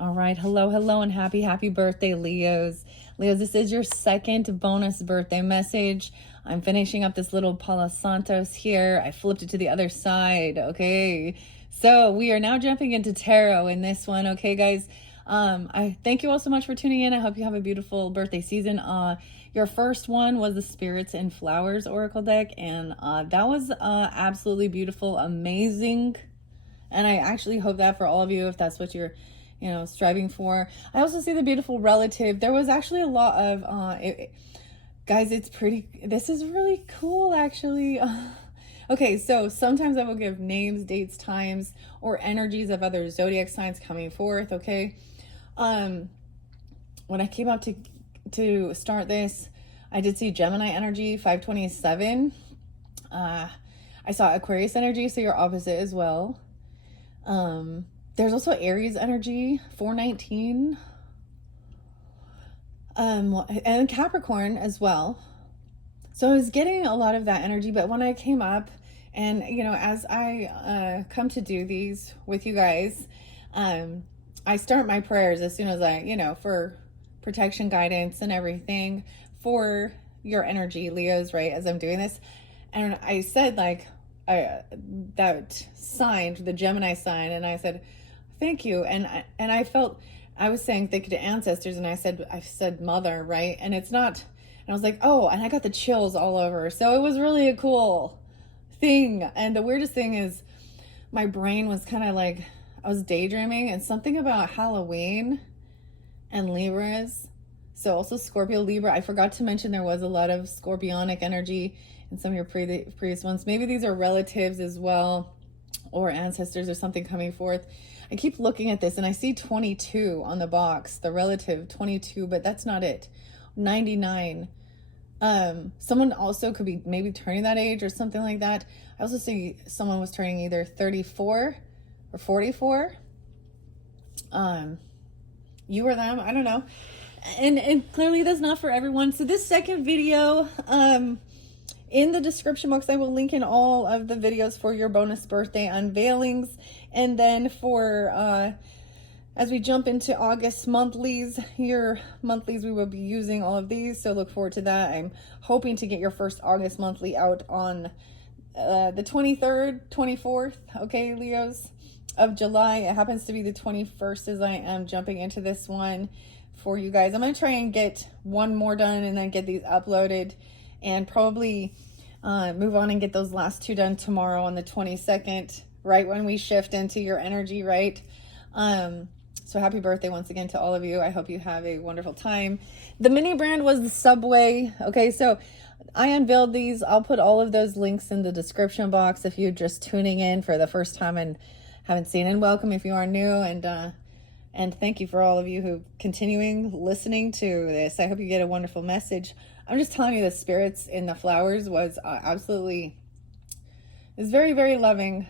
All right. Hello, hello, and happy birthday, Leos. Leos, this is your second bonus birthday message. I'm finishing up this little Palo Santos here. I flipped it to the other side. Okay. So we are now jumping into tarot in this one. Okay, guys. I thank you all so much for tuning in. I hope you have a beautiful birthday season. Your first one was the Spirits and Flowers Oracle deck, and that was absolutely beautiful, amazing. And I actually hope that for all of you, if that's what you're, striving for. I also see the beautiful relative. There was actually a lot of, guys, this is really cool, actually. Okay, so sometimes I will give names, dates, times, or energies of other zodiac signs coming forth, okay? When I came up to start this, I did see Gemini energy, 527. I saw Aquarius energy, so you're opposite as well. There's also Aries energy, 419. And Capricorn as well. So I was getting a lot of that energy, but when I came up and, as I come to do these with you guys, I start my prayers as soon as for protection, guidance, and everything for your energy, Leos, right, as I'm doing this. And I said, that sign, the Gemini sign, and I said, thank you. And I felt, I was saying thank you to ancestors, and I said mother, right? And it's not, and I was like, oh, and I got the chills all over. So it was really a cool thing. And the weirdest thing is my brain was kind of like, I was daydreaming, and something about Halloween and Libras. So also Scorpio, Libra. I forgot to mention there was a lot of scorpionic energy in some of your previous ones. Maybe these are relatives as well, or ancestors or something coming forth. I keep looking at this and I see 22 on the box, the relative 22, but that's not it. 99. Someone also could be maybe turning that age or something like that. I also see someone was turning either 34 or 44. You or them, I don't know. And clearly that's not for everyone. So this second video, in the description box, I will link in all of the videos for your bonus birthday unveilings. And then for, as we jump into August monthlies, your monthlies, we will be using all of these. So look forward to that. I'm hoping to get your first August monthly out on the 23rd, 24th, okay, Leos, of July. It happens to be the 21st as I am jumping into this one for you guys. I'm going to try and get one more done and then get these uploaded, and probably move on and get those last two done tomorrow on the 22nd, right when we shift into your energy, right? So happy birthday once again to all of you. I hope you have a wonderful time. The mini brand was the Subway. Okay, so I unveiled these. I'll put all of those links in the description box if you're just tuning in for the first time and haven't seen. And welcome if you are new, and thank you for all of you who continuing listening to this. I hope you get a wonderful message. I'm just telling you, the spirits in the flowers was absolutely, is very, very loving.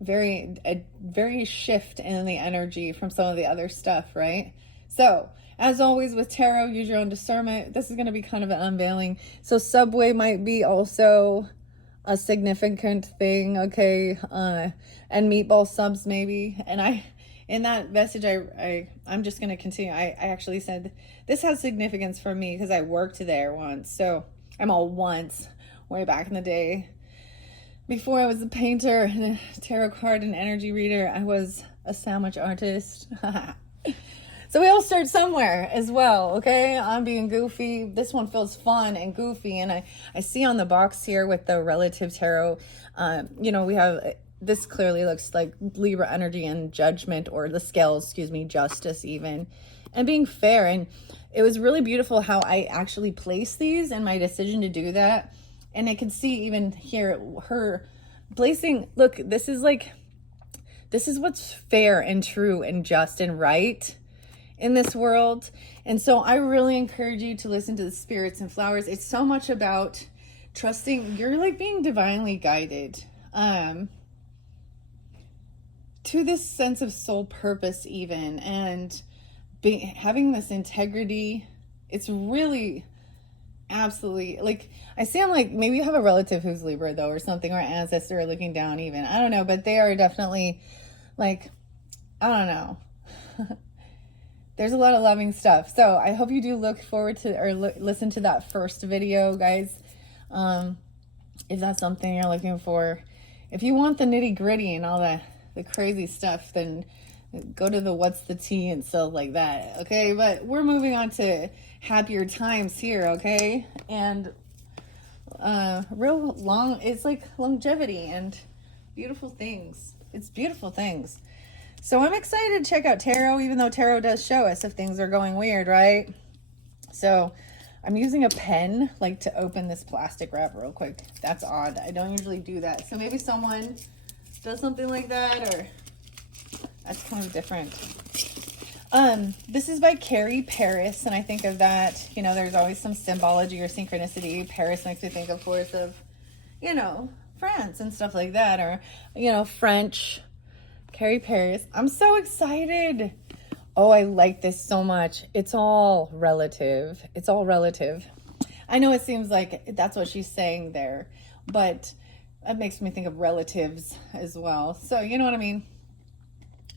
Very shift in the energy from some of the other stuff, right? So as always with tarot, use your own discernment. This is going to be kind of an unveiling. So Subway might be also a significant thing, okay? And meatball subs maybe. And in that message, I'm just going to continue. I actually said this has significance for me because I worked there once. So I'm all once, way back in the day. Before I was a painter and a tarot card and energy reader, I was a sandwich artist. So we all start somewhere as well, okay? I'm being goofy. This one feels fun and goofy. And I see on the box here with the relative tarot, we have, this clearly looks like Libra energy and judgment, or the scales, excuse me, justice even, and being fair. And it was really beautiful how I actually placed these and my decision to do that. And I can see even here her placing, look, this is what's fair and true and just and right in this world. And so I really encourage you to listen to the spirits and flowers. It's so much about trusting, you're like being divinely guided to this sense of soul purpose even, and having this integrity. It's really absolutely, like, I see, I'm like, maybe you have a relative who's Libra though, or something, or an ancestor looking down even, I don't know, but they are definitely like, I don't know, There's a lot of loving stuff. So I hope you do look forward to or listen to that first video, guys. If that's something you're looking for. If you want the nitty gritty and all the crazy stuff, then go to the What's the Tea and stuff like that. Okay, but we're moving on to happier times here. Okay, and real long. It's like longevity and beautiful things. It's beautiful things. So I'm excited to check out tarot, even though tarot does show us if things are going weird, right? So I'm using a pen like to open this plastic wrap real quick. That's odd. I don't usually do that. So maybe someone does something like that, or that's kind of different. This is by Carrie Paris, and I think of that, you know, there's always some symbology or synchronicity. Paris makes me think, of course, of, you know, France and stuff like that, or, you know, French. Carrie Paris. I'm so excited. Oh, I like this so much. It's all relative. It's all relative. I know it seems like that's what she's saying there, but it makes me think of relatives as well. So, you know what I mean?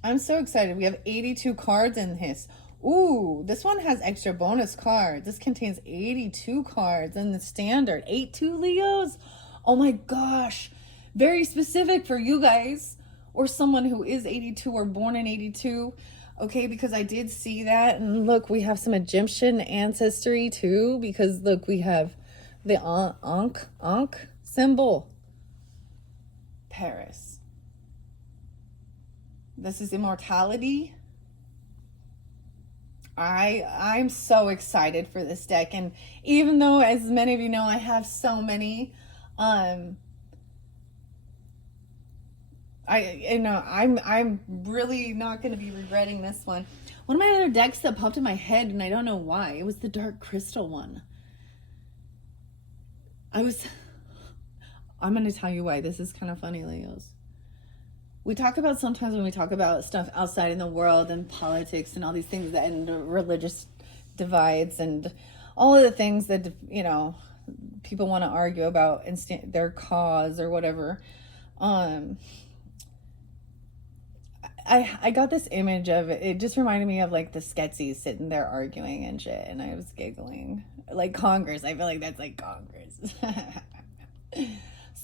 I'm so excited. We have 82 cards in this. Ooh, this one has extra bonus cards. This contains 82 cards in the standard. 82 Leos. Oh my gosh. Very specific for you guys, or someone who is 82 or born in 82. Okay, because I did see that. And look, we have some Egyptian ancestry too, because look, we have the Ankh symbol. Paris. This is immortality. I'm so excited for this deck. And even though, as many of you know, I have so many, I'm really not going to be regretting this one. One of my other decks that popped in my head, and I don't know why, it was the Dark Crystal one. I'm going to tell you why. This is kind of funny, Leos. We talk about, sometimes when we talk about stuff outside in the world and politics and all these things that, and religious divides and all of the things that, you know, people want to argue about and their cause or whatever. I got this image of it. It just reminded me of like the Skeksis sitting there arguing and shit, and I was giggling. Like Congress. I feel like that's like Congress.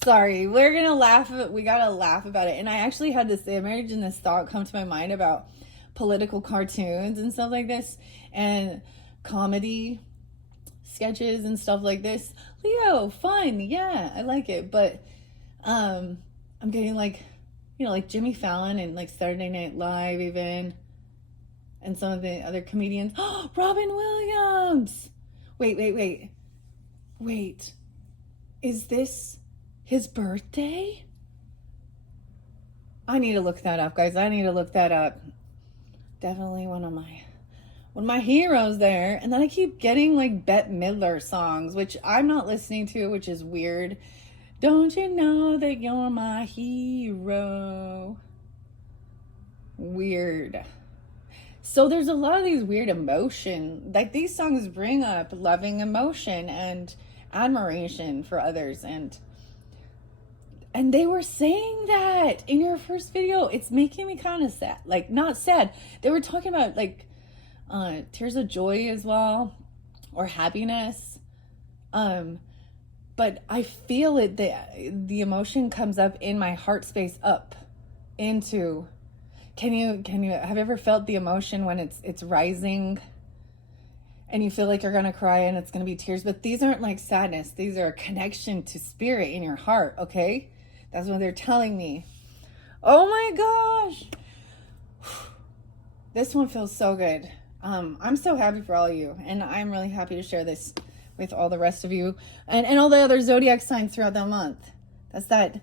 Sorry, we're gonna laugh. We gotta laugh about it. And I actually had this image and this thought come to my mind about political cartoons and stuff like this, and comedy sketches and stuff like this. Leo, fun, yeah, I like it. But I'm getting like, you know, like Jimmy Fallon and like Saturday Night Live even, and some of the other comedians. Oh, Robin Williams. Wait. Is this his birthday? I need to look that up, guys. I need to look that up. Definitely one of my heroes there. And then I keep getting like Bette Midler songs, which I'm not listening to, which is weird. Don't you know that you're my hero? Weird. So there's a lot of these weird emotion. Like these songs bring up loving emotion and admiration for others. And they were saying that in your first video. It's making me kind of sad. Like, not sad. They were talking about like tears of joy as well, or happiness. But I feel it, the emotion comes up in my heart space up into, can you have you ever felt the emotion when it's rising and you feel like you're going to cry and it's going to be tears? But these aren't like sadness. These are a connection to spirit in your heart. Okay. That's what they're telling me. Oh my gosh. This one feels so good. I'm so happy for all of you, and I'm really happy to share this with all the rest of you and all the other zodiac signs throughout the month. That's that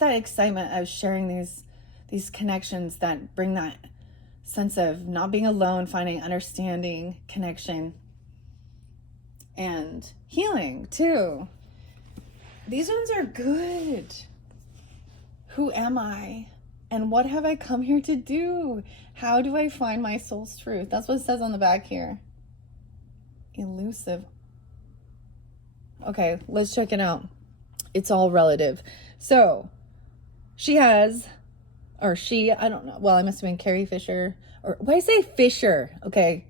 excitement of sharing these connections that bring that sense of not being alone, finding understanding, connection, and healing too. These ones are good. Who am I? And what have I come here to do? How do I find my soul's truth? That's what it says on the back here. Elusive. Okay, let's check it out. It's all relative. So, she has or she, I don't know. Well, I must have been Carrie Fisher. Or why I say Fisher? Okay.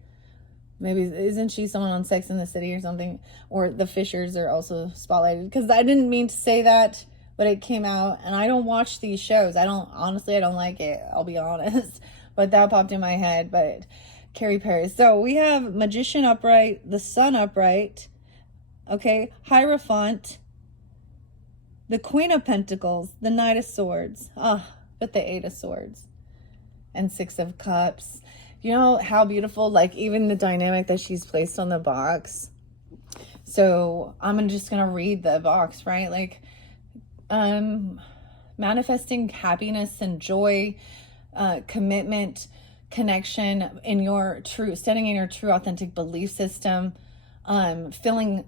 Maybe, isn't she someone on Sex in the City or something? Or the Fishers are also spotlighted. Because I didn't mean to say that, but it came out. And I don't watch these shows. Honestly, I don't like it. I'll be honest. But that popped in my head. But Carrie Paris. So we have Magician upright, the Sun upright. Okay. Hierophant. The Queen of Pentacles. The Knight of Swords. But the Eight of Swords. And Six of Cups. You know how beautiful, like even the dynamic that she's placed on the box. So I'm just going to read the box, right? Like, manifesting happiness and joy, commitment, connection in your true, standing in your true authentic belief system, feeling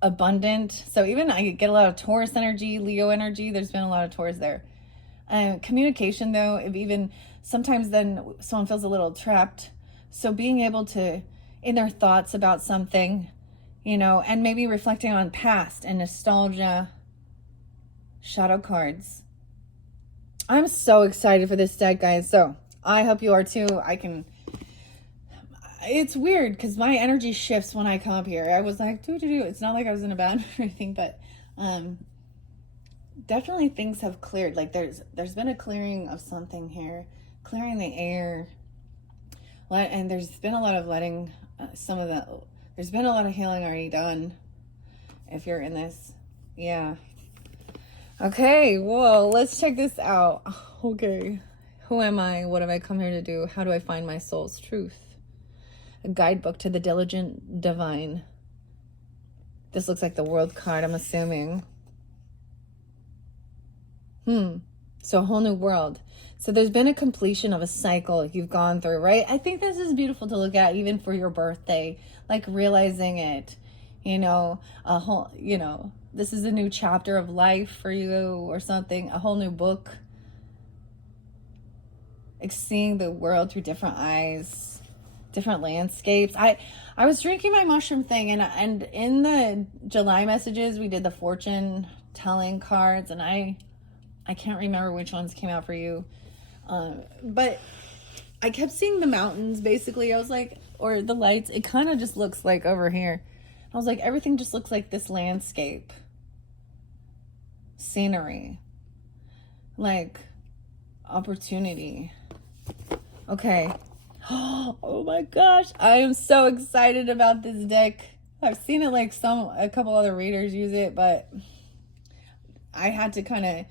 abundant. So even I get a lot of Taurus energy, Leo energy. There's been a lot of Taurus there. Communication though, if even sometimes then someone feels a little trapped. So being able to, in their thoughts about something, you know, and maybe reflecting on past and nostalgia. Shadow cards. I'm so excited for this deck, guys. So I hope you are too. It's weird because my energy shifts when I come up here. I was like, it's not like I was in a bad or anything, but definitely things have cleared. Like there's been a clearing of something here, clearing the air, and there's been a lot of letting there's been a lot of healing already done if you're in this. Yeah. Okay, well, let's check this out. Okay, who am I? What have I come here to do? How do I find my soul's truth? A guidebook to the diligent divine. This looks like the World card, I'm assuming. So a whole new world. So there's been a completion of a cycle you've gone through, right? I think this is beautiful to look at even for your birthday, like realizing it, you know, this is a new chapter of life for you or something, a whole new book. Like seeing the world through different eyes, different landscapes. I was drinking my mushroom thing and in the July messages, we did the fortune telling cards and I can't remember which ones came out for you. But I kept seeing the mountains, basically. I was like, or the lights. It kind of just looks like over here. I was like, everything just looks like this landscape. Scenery. Like, opportunity. Okay. Oh my gosh. I am so excited about this deck. I've seen it like a couple other readers use it, but I had to kind of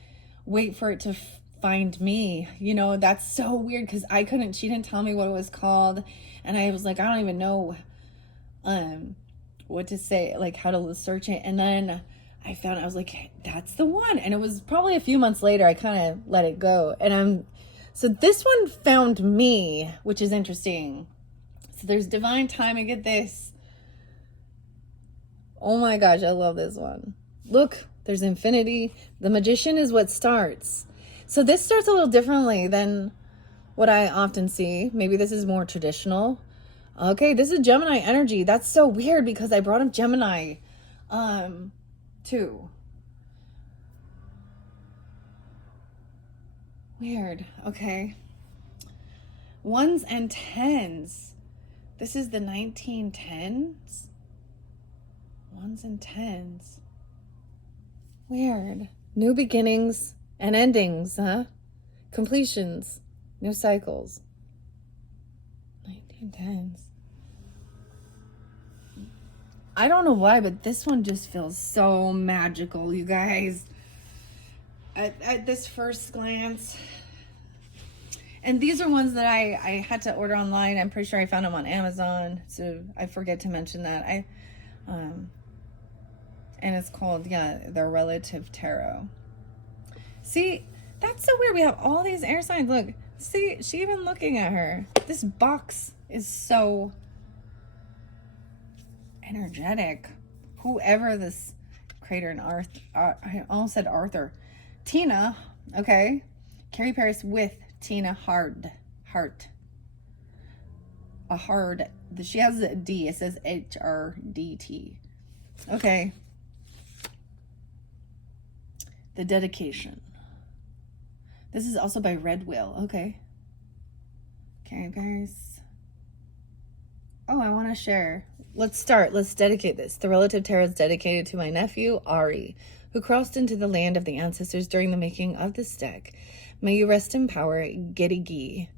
wait for it to find me. You know, that's so weird because she didn't tell me what it was called. And I was like, I don't even know what to say, like how to search it. And then I was like, hey, that's the one. And it was probably a few months later, I kind of let it go. And so this one found me, which is interesting. So there's divine timing. Get this. Oh my gosh, I love this one. Look, there's infinity. The Magician is what starts. So this starts a little differently than what I often see. Maybe this is more traditional. Okay, this is Gemini energy. That's so weird because I brought up Gemini too. Weird. Okay. 1s and 10s. This is the 1910s. 1s and 10s. Weird. New beginnings and endings, huh? Completions. New cycles. 1910s. I don't know why, but this one just feels so magical, you guys. At this first glance. And these are ones that I had to order online. I'm pretty sure I found them on Amazon. So I forget to mention that. And it's called, the Relative Tarot. See, that's so weird. We have all these air signs. Look, see, she even looking at her. This box is so energetic. Whoever this creator and I almost said Arthur. Tina, okay. Carrie Paris with Tina Hart. She has a D. It says HRDT. Okay. The dedication. This is also by Red Wheel. Okay. Okay, guys. Oh, I want to share. Let's start. Let's dedicate this. The Relative Tarot is dedicated to my nephew, Ari, who crossed into the land of the ancestors during the making of this deck. May you rest in power, Giddy Gee.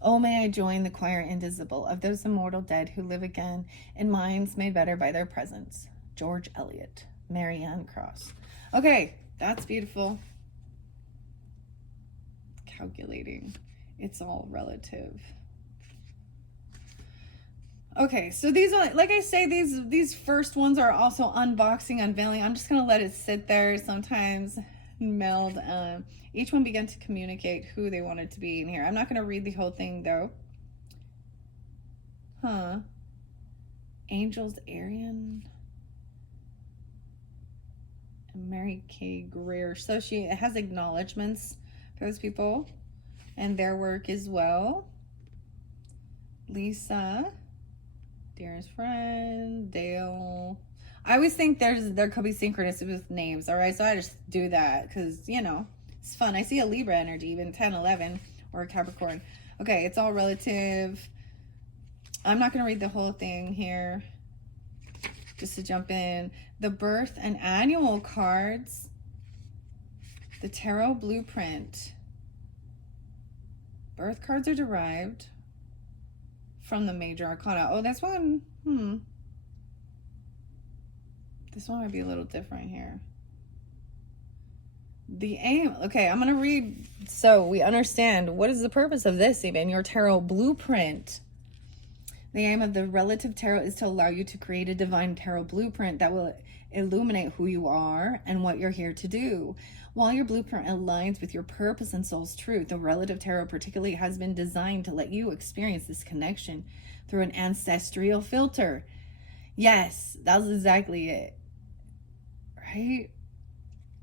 Oh, may I join the choir invisible of those immortal dead who live again in minds made better by their presence. George Eliot, Marianne Cross. Okay, that's beautiful. Calculating. It's all relative. Okay, so these are, like I say, these first ones are also unboxing, unveiling. I'm just gonna let it sit there. Sometimes meld. Each one began to communicate who they wanted to be in here. I'm not gonna read the whole thing though. Angels, Arian, and Mary K. Greer. So it has acknowledgments for those people and their work as well. Lisa, dearest friend, Dale. I always think there could be synchronicity with names, all right? So I just do that because, you know, it's fun. I see a Libra energy, even 10, 11, or a Capricorn. Okay, it's all relative. I'm not going to read the whole thing here. Just to jump in. The birth and annual cards. The tarot blueprint. Birth cards are derived from the major arcana. Oh, this one, this one might be a little different here. The aim, okay, I'm going to read so we understand what is the purpose of this even, your tarot blueprint. The aim of the Relative Tarot is to allow you to create a divine tarot blueprint that will illuminate who you are and what you're here to do. While your blueprint aligns with your purpose and soul's truth, the Relative Tarot particularly has been designed to let you experience this connection through an ancestral filter. Yes, that's exactly it. Right?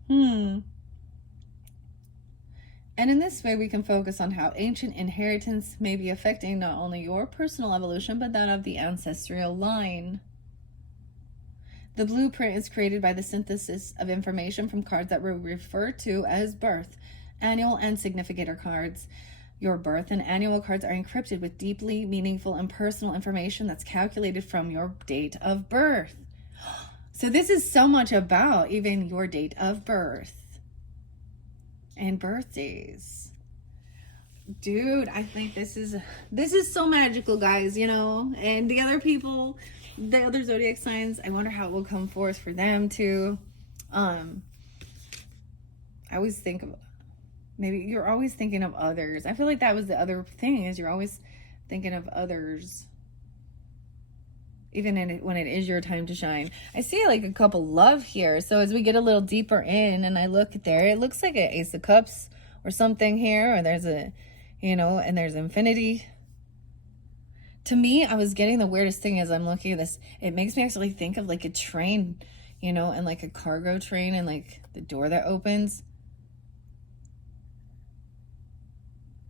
And in this way, we can focus on how ancient inheritance may be affecting not only your personal evolution, but that of the ancestral line. The blueprint is created by the synthesis of information from cards that we refer to as birth, annual, and significator cards. Your birth and annual cards are encrypted with deeply meaningful and personal information that's calculated from your date of birth. So this is so much about even your date of birth and birthdays. Dude, I think this is so magical, guys, you know. And the other people, the other zodiac signs, I wonder how it will come forth for them too. I always think of, maybe you're always thinking of others. I feel like that was the other thing, is you're always thinking of others, even when it is your time to shine. I see like a couple love here. So as we get a little deeper in and I look there, it looks like an Ace of Cups or something here, or there's a, you know, and there's infinity. To me, I was getting the weirdest thing as I'm looking at this. It makes me actually think of like a train, you know, and like a cargo train and like the door that opens.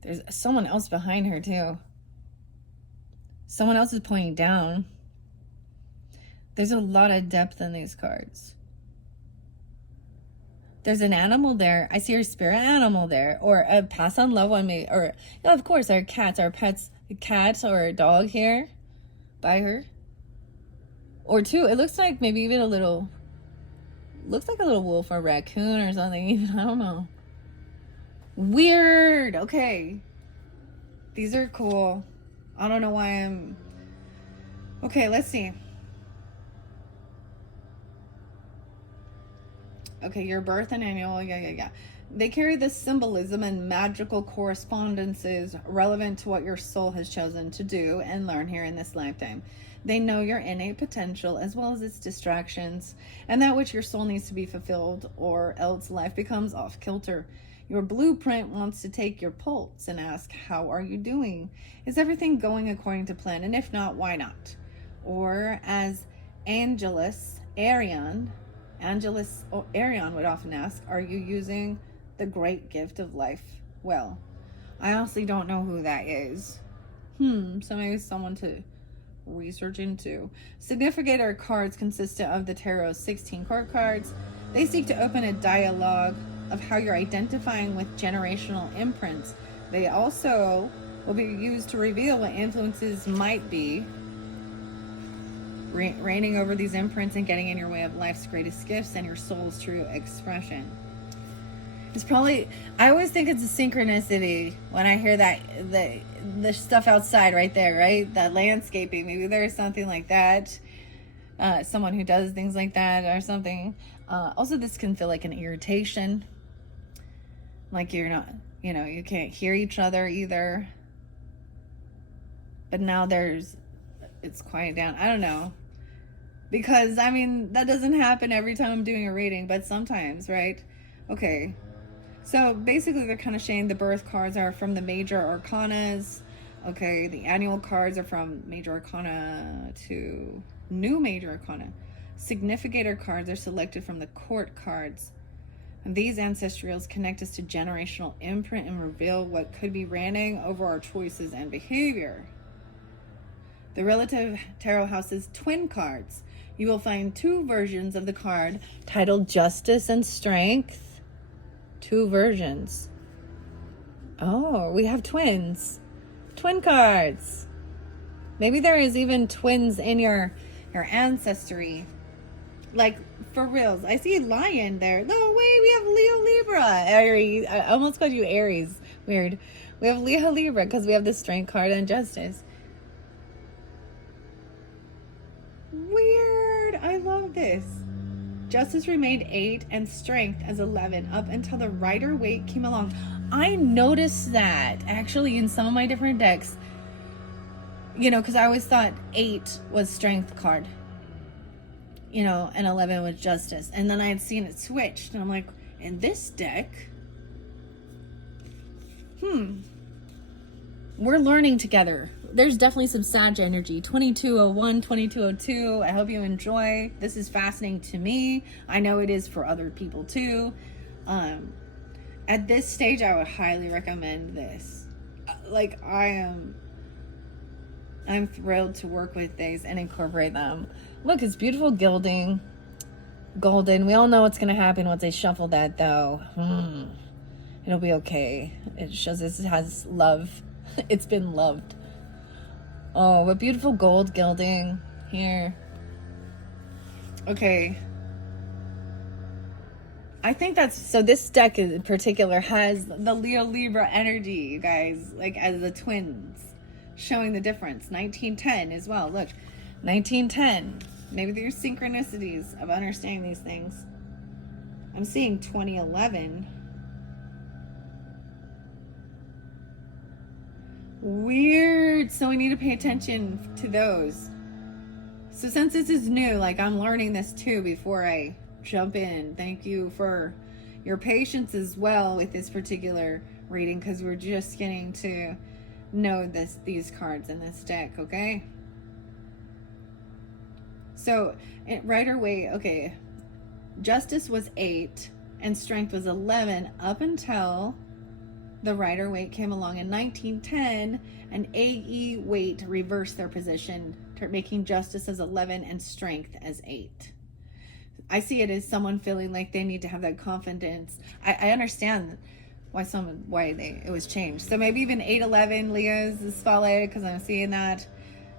There's someone else behind her too. Someone else is pointing down. There's a lot of depth in these cards. There's an animal there. I see her spirit animal there, or a pass on loved one, maybe, or yeah, of course, our cats, our pets, a cat or a dog here by her, or two. It looks like maybe even a little, looks like a little wolf or raccoon or something. Even I don't know. Weird. Okay, these are cool. I don't know why I'm. Okay, let's see. Okay, your birth and annual, yeah. They carry this symbolism and magical correspondences relevant to what your soul has chosen to do and learn here in this lifetime. They know your innate potential as well as its distractions, and that which your soul needs to be fulfilled, or else life becomes off kilter. Your blueprint wants to take your pulse and ask, how are you doing? Is everything going according to plan? And if not, why not? Or as Arian would often ask, are you using the great gift of life well? I honestly don't know who that is. So maybe someone to research into. Significator cards consistent of the tarot's 16 court cards. They seek to open a dialogue of how you're identifying with generational imprints. They also will be used to reveal what influences might be reigning over these imprints and getting in your way of life's greatest gifts and your soul's true expression. It's probably, I always think it's a synchronicity when I hear that, the stuff outside right there, right? That landscaping, maybe there's something like that. Someone who does things like that or something. Also, this can feel like an irritation. Like you're not, you can't hear each other either. But now it's quiet down. I don't know. Because, I mean, that doesn't happen every time I'm doing a reading, but sometimes, right? Okay. So basically they're kind of saying the birth cards are from the major arcanas. Okay, the annual cards are from major arcana to new major arcana. Significator cards are selected from the court cards. And these ancestrals connect us to generational imprint and reveal what could be reigning over our choices and behavior. The relative tarot house's twin cards. You will find two versions of the card titled Justice and Strength. Two versions. Oh, we have twins. Twin cards. Maybe there is even twins in your ancestry. Like, for reals. I see a lion there. No way, we have Leo Libra. Aries. I almost called you Aries. Weird. We have Leo Libra because we have the Strength card and Justice. Weird. I love this. Justice remained 8 and Strength as 11 up until the Rider-Waite came along. I noticed that actually in some of my different decks, because I always thought 8 was Strength card, and 11 was Justice. And then I had seen it switched and I'm like, in this deck, we're learning together. There's definitely some Sag energy. 2201, 2202. I hope you enjoy. This is fascinating to me. I know it is for other people too. At this stage, I would highly recommend this. Like, I'm thrilled to work with these and incorporate them. Look, it's beautiful gilding. Golden. We all know what's going to happen once they shuffle that, though. It'll be okay. It shows this has love. It's been loved. Oh, what beautiful gold gilding here. Okay. I think so this deck in particular has the Leo Libra energy, you guys, like as the twins, showing the difference. 1910 as well. Look, 1910. Maybe there's synchronicities of understanding these things. I'm seeing 2011. Weird. So we need to pay attention to those. So since this is new, like I'm learning this too before I jump in. Thank you for your patience as well with this particular reading, because we're just getting to know these cards in this deck, okay? So Rider-Waite, okay, Justice was 8 and Strength was 11 up until the Rider-Waite came along in 1910, and A.E. Waite reversed their position, making Justice as 11 and Strength as 8. I see it as someone feeling like they need to have that confidence. I understand why it was changed. So maybe even 811 Leo's is spotlighted, because I'm seeing that.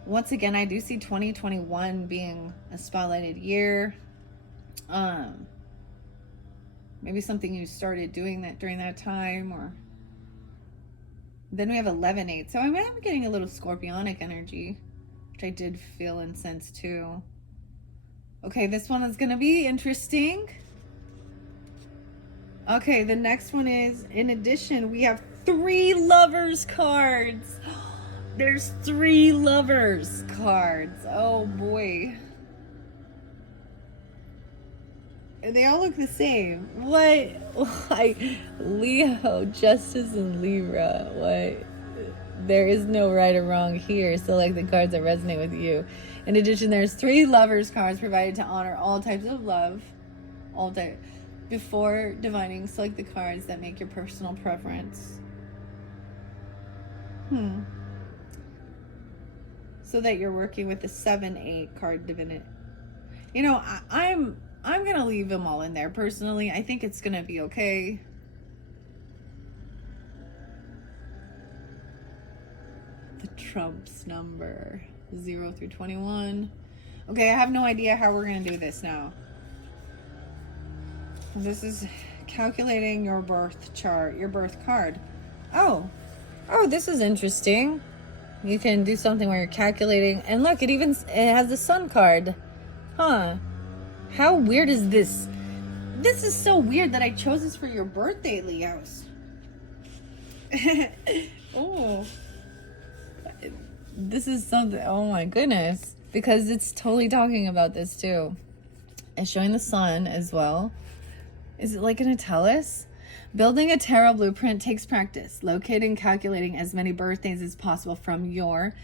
Once again, I do see 2021 being a spotlighted year. Maybe something you started doing that during that time, or then we have 11-8. So I'm getting a little scorpionic energy, which I did feel and sense too. Okay, this one is going to be interesting. Okay, the next one is, in addition, we have 3 Lovers cards. There's 3 Lovers cards. Oh boy. And they all look the same. What? Leo, Justice, and Libra. What? There is no right or wrong here. So like the cards that resonate with you. In addition, there's 3 Lovers cards provided to honor all types of love. All day. Before divining, select the cards that make your personal preference. So that you're working with the 7-8 card divinity. I'm I'm going to leave them all in there. Personally, I think it's going to be okay. The Trump's number, 0 through 21. Okay, I have no idea how we're going to do this now. This is calculating your birth chart, your birth card. Oh, this is interesting. You can do something where you're calculating, and look, it has the sun card. Huh. How weird is this? This is so weird that I chose this for your birthday, Leos. Oh. This is something, oh my goodness. Because it's totally talking about this too. It's showing the sun as well. Is it like going to tell us? Building a tarot blueprint takes practice. Locating and calculating as many birthdays as possible from your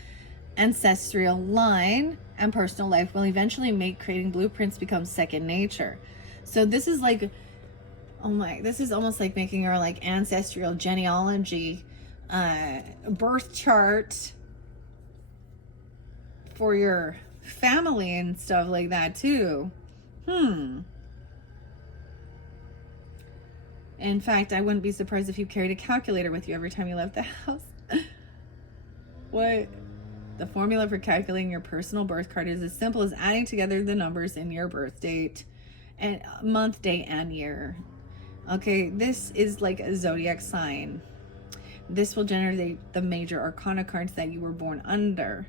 ancestral line and personal life will eventually make creating blueprints become second nature. So this is like, this is almost like making your like ancestral genealogy birth chart for your family and stuff like that too. In fact, I wouldn't be surprised if you carried a calculator with you every time you left the house. What? The formula for calculating your personal birth card is as simple as adding together the numbers in your birth date and month, day, and year. Okay, this is like a zodiac sign. This will generate the major arcana cards that you were born under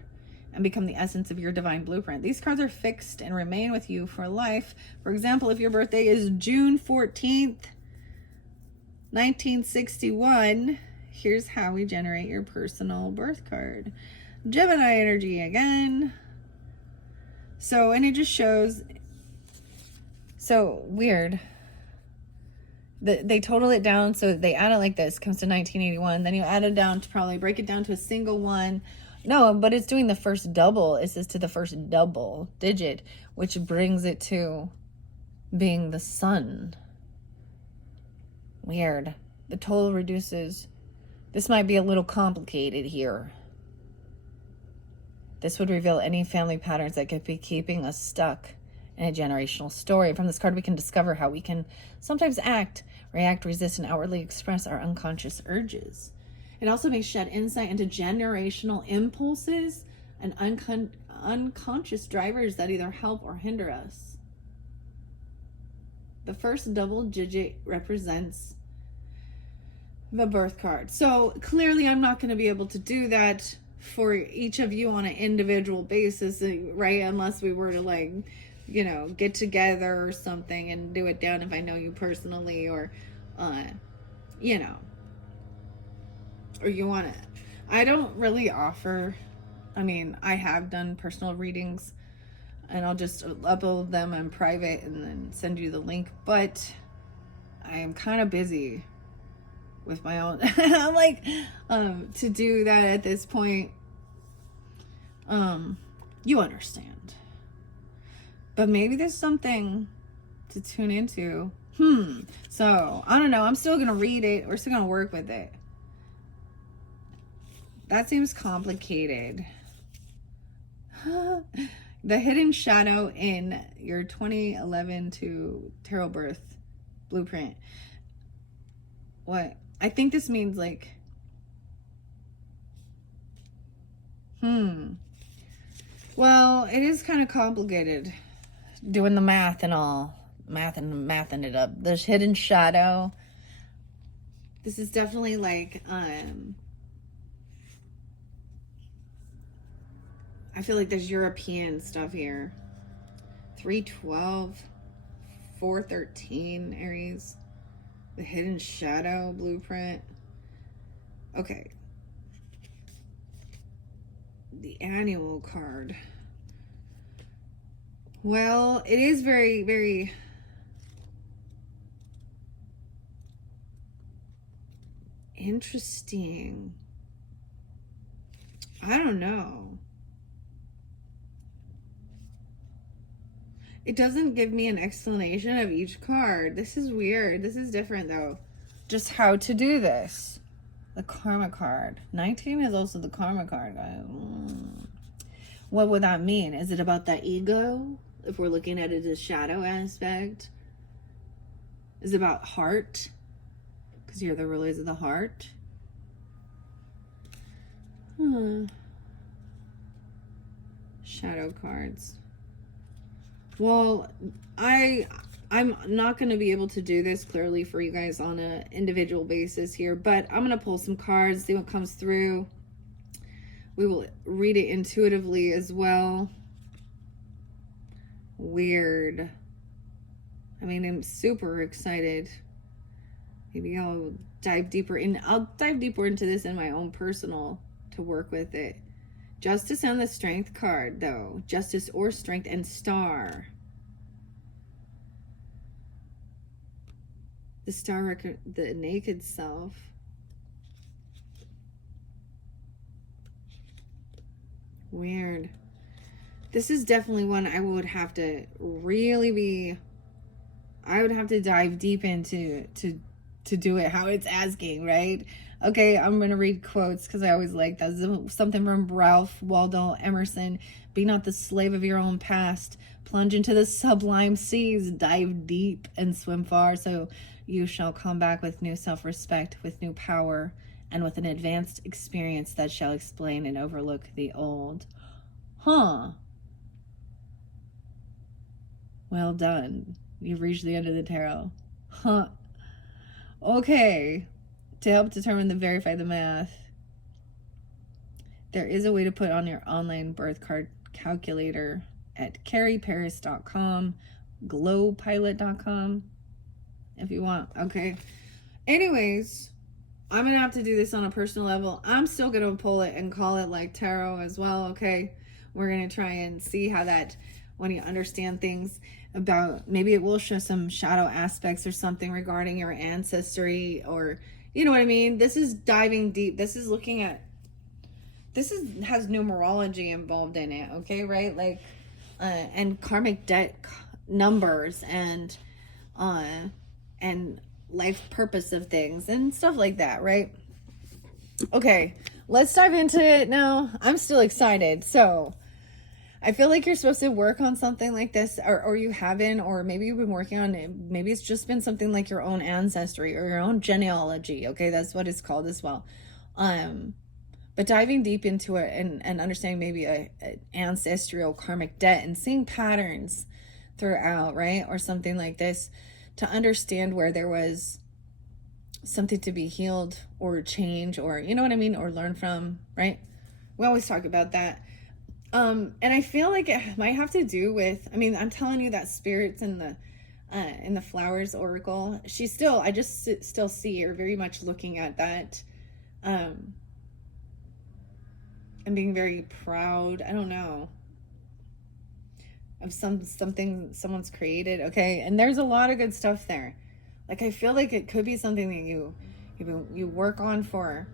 and become the essence of your divine blueprint. These cards are fixed and remain with you for life. For example, if your birthday is June 14th, 1961, here's how we generate your personal birth card. Gemini energy again. So, and it just shows, so weird. They total it down, so they add it like this, comes to 1981. Then you add it down to probably break it down to a single one. No, but it's doing the first double. It says to the first double digit, which brings it to being the sun. Weird. The total reduces. This might be a little complicated here. This would reveal any family patterns that could be keeping us stuck in a generational story. From this card, we can discover how we can sometimes act, react, resist, and outwardly express our unconscious urges. It also may shed insight into generational impulses and unconscious drivers that either help or hinder us. The first double digit represents the birth card. So clearly I'm not going to be able to do that for each of you on an individual basis, right? Unless we were to like, get together or something and do it down if I know you personally, or, or you want it. I don't really offer, I have done personal readings and I'll just upload them in private and then send you the link, but I am kind of busy with my own, I'm like, to do that at this point, you understand, but maybe there's something to tune into. So I don't know. I'm still going to read it. We're still going to work with it. That seems complicated. The hidden shadow in your 2011 to tarot birth blueprint. What? I think this means like, well, it is kind of complicated doing the math and all. Mathing it up. There's hidden shadow. This is definitely like, I feel like there's European stuff here. 312, 413, Aries. The hidden shadow blueprint. Okay. The annual card. Well, it is very, very interesting. I don't know. It doesn't give me an explanation of each card. This is weird. This is different though. Just how to do this. The karma card. 19 is also the karma card, guys. What would that mean? Is it about the ego? if we're looking at it as shadow aspect, is about heart, because you're the rulers of the heart. Shadow cards. Well, I'm not going to be able to do this clearly for you guys on an individual basis here, but I'm going to pull some cards, see what comes through. We will read it intuitively as well. Weird. I mean, I'm super excited. Maybe I'll dive deeper in. I'll dive deeper into this in my own personal to work with it. Justice and the Strength card, though. Justice or Strength and Star. The Star, the Naked Self. Weird. This is definitely one I would have to really be... I would have to dive deep into to do it how it's asking, right? Okay, I'm going to read quotes because I always like that. Something from Ralph Waldo Emerson. Be not the slave of your own past. Plunge into the sublime seas. Dive deep and swim far. So you shall come back with new self-respect, with new power, and with an advanced experience that shall explain and overlook the old. Huh. Well done. You've reached the end of the tarot. Huh. Okay. To help determine the verify the math, there is a way to put on your online birth card calculator at carrieparis.com, glowpilot.com, if you want. Okay. Anyways, I'm gonna have to do this on a personal level. I'm still gonna pull it and call it like tarot as well. Okay. We're gonna try and see how that, when you understand things about, maybe it will show some shadow aspects or something regarding your ancestry, or you know what I mean? This is diving deep. This is looking at, has numerology involved in it, okay, right? Like, and karmic debt numbers and life purpose of things and stuff like that, right? Okay, let's dive into it now. I'm still excited. So I feel like you're supposed to work on something like this, or you haven't, or maybe you've been working on it. Maybe it's just been something like your own ancestry or your own genealogy. Okay, that's what it's called as well. But diving deep into it and understanding maybe a ancestral karmic debt and seeing patterns throughout, right? Or something like this, to understand where there was something to be healed or change, or you know what I mean, or learn from, right? We always talk about that. And I feel like it might have to do with, I mean, I'm telling you that spirits in the Flowers Oracle, I just still see her very much looking at that, and being very proud, I don't know, of something someone's created. Okay. And there's a lot of good stuff there. Like, I feel like it could be something that you work on for,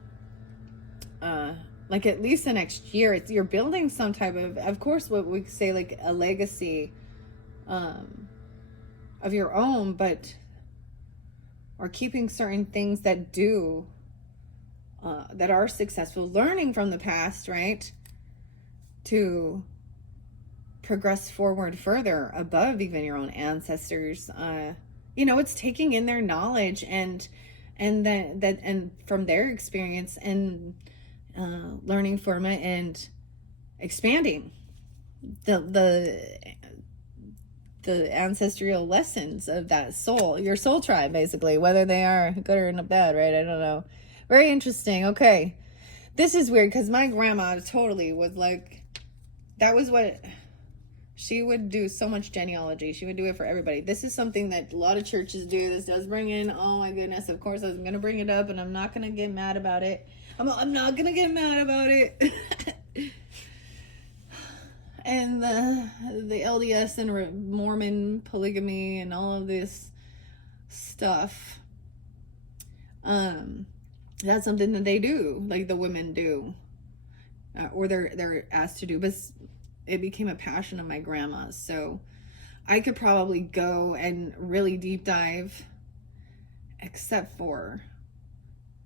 like at least the next year. You're building some type of course, what we say, like a legacy, of your own, but, or keeping certain things that that are successful, learning from the past, right? To progress forward further above even your own ancestors. You know, it's taking in their knowledge and from their experience and learning from it and expanding the ancestral lessons of that soul, your soul tribe, basically, whether they are good or not bad, right? I don't know. Very interesting. Okay. This is weird because my grandma totally was like, that was what she would do, so much genealogy. She would do it for everybody. This is something that a lot of churches do. This does bring in, oh my goodness, of course I'm going to bring it up and I'm not going to get mad about it. I'm not going to get mad about it. And the LDS and Mormon polygamy and all of this stuff. That's something that they do, like the women do, or they're asked to do. But it became a passion of my grandma's, so I could probably go and really deep dive, except for,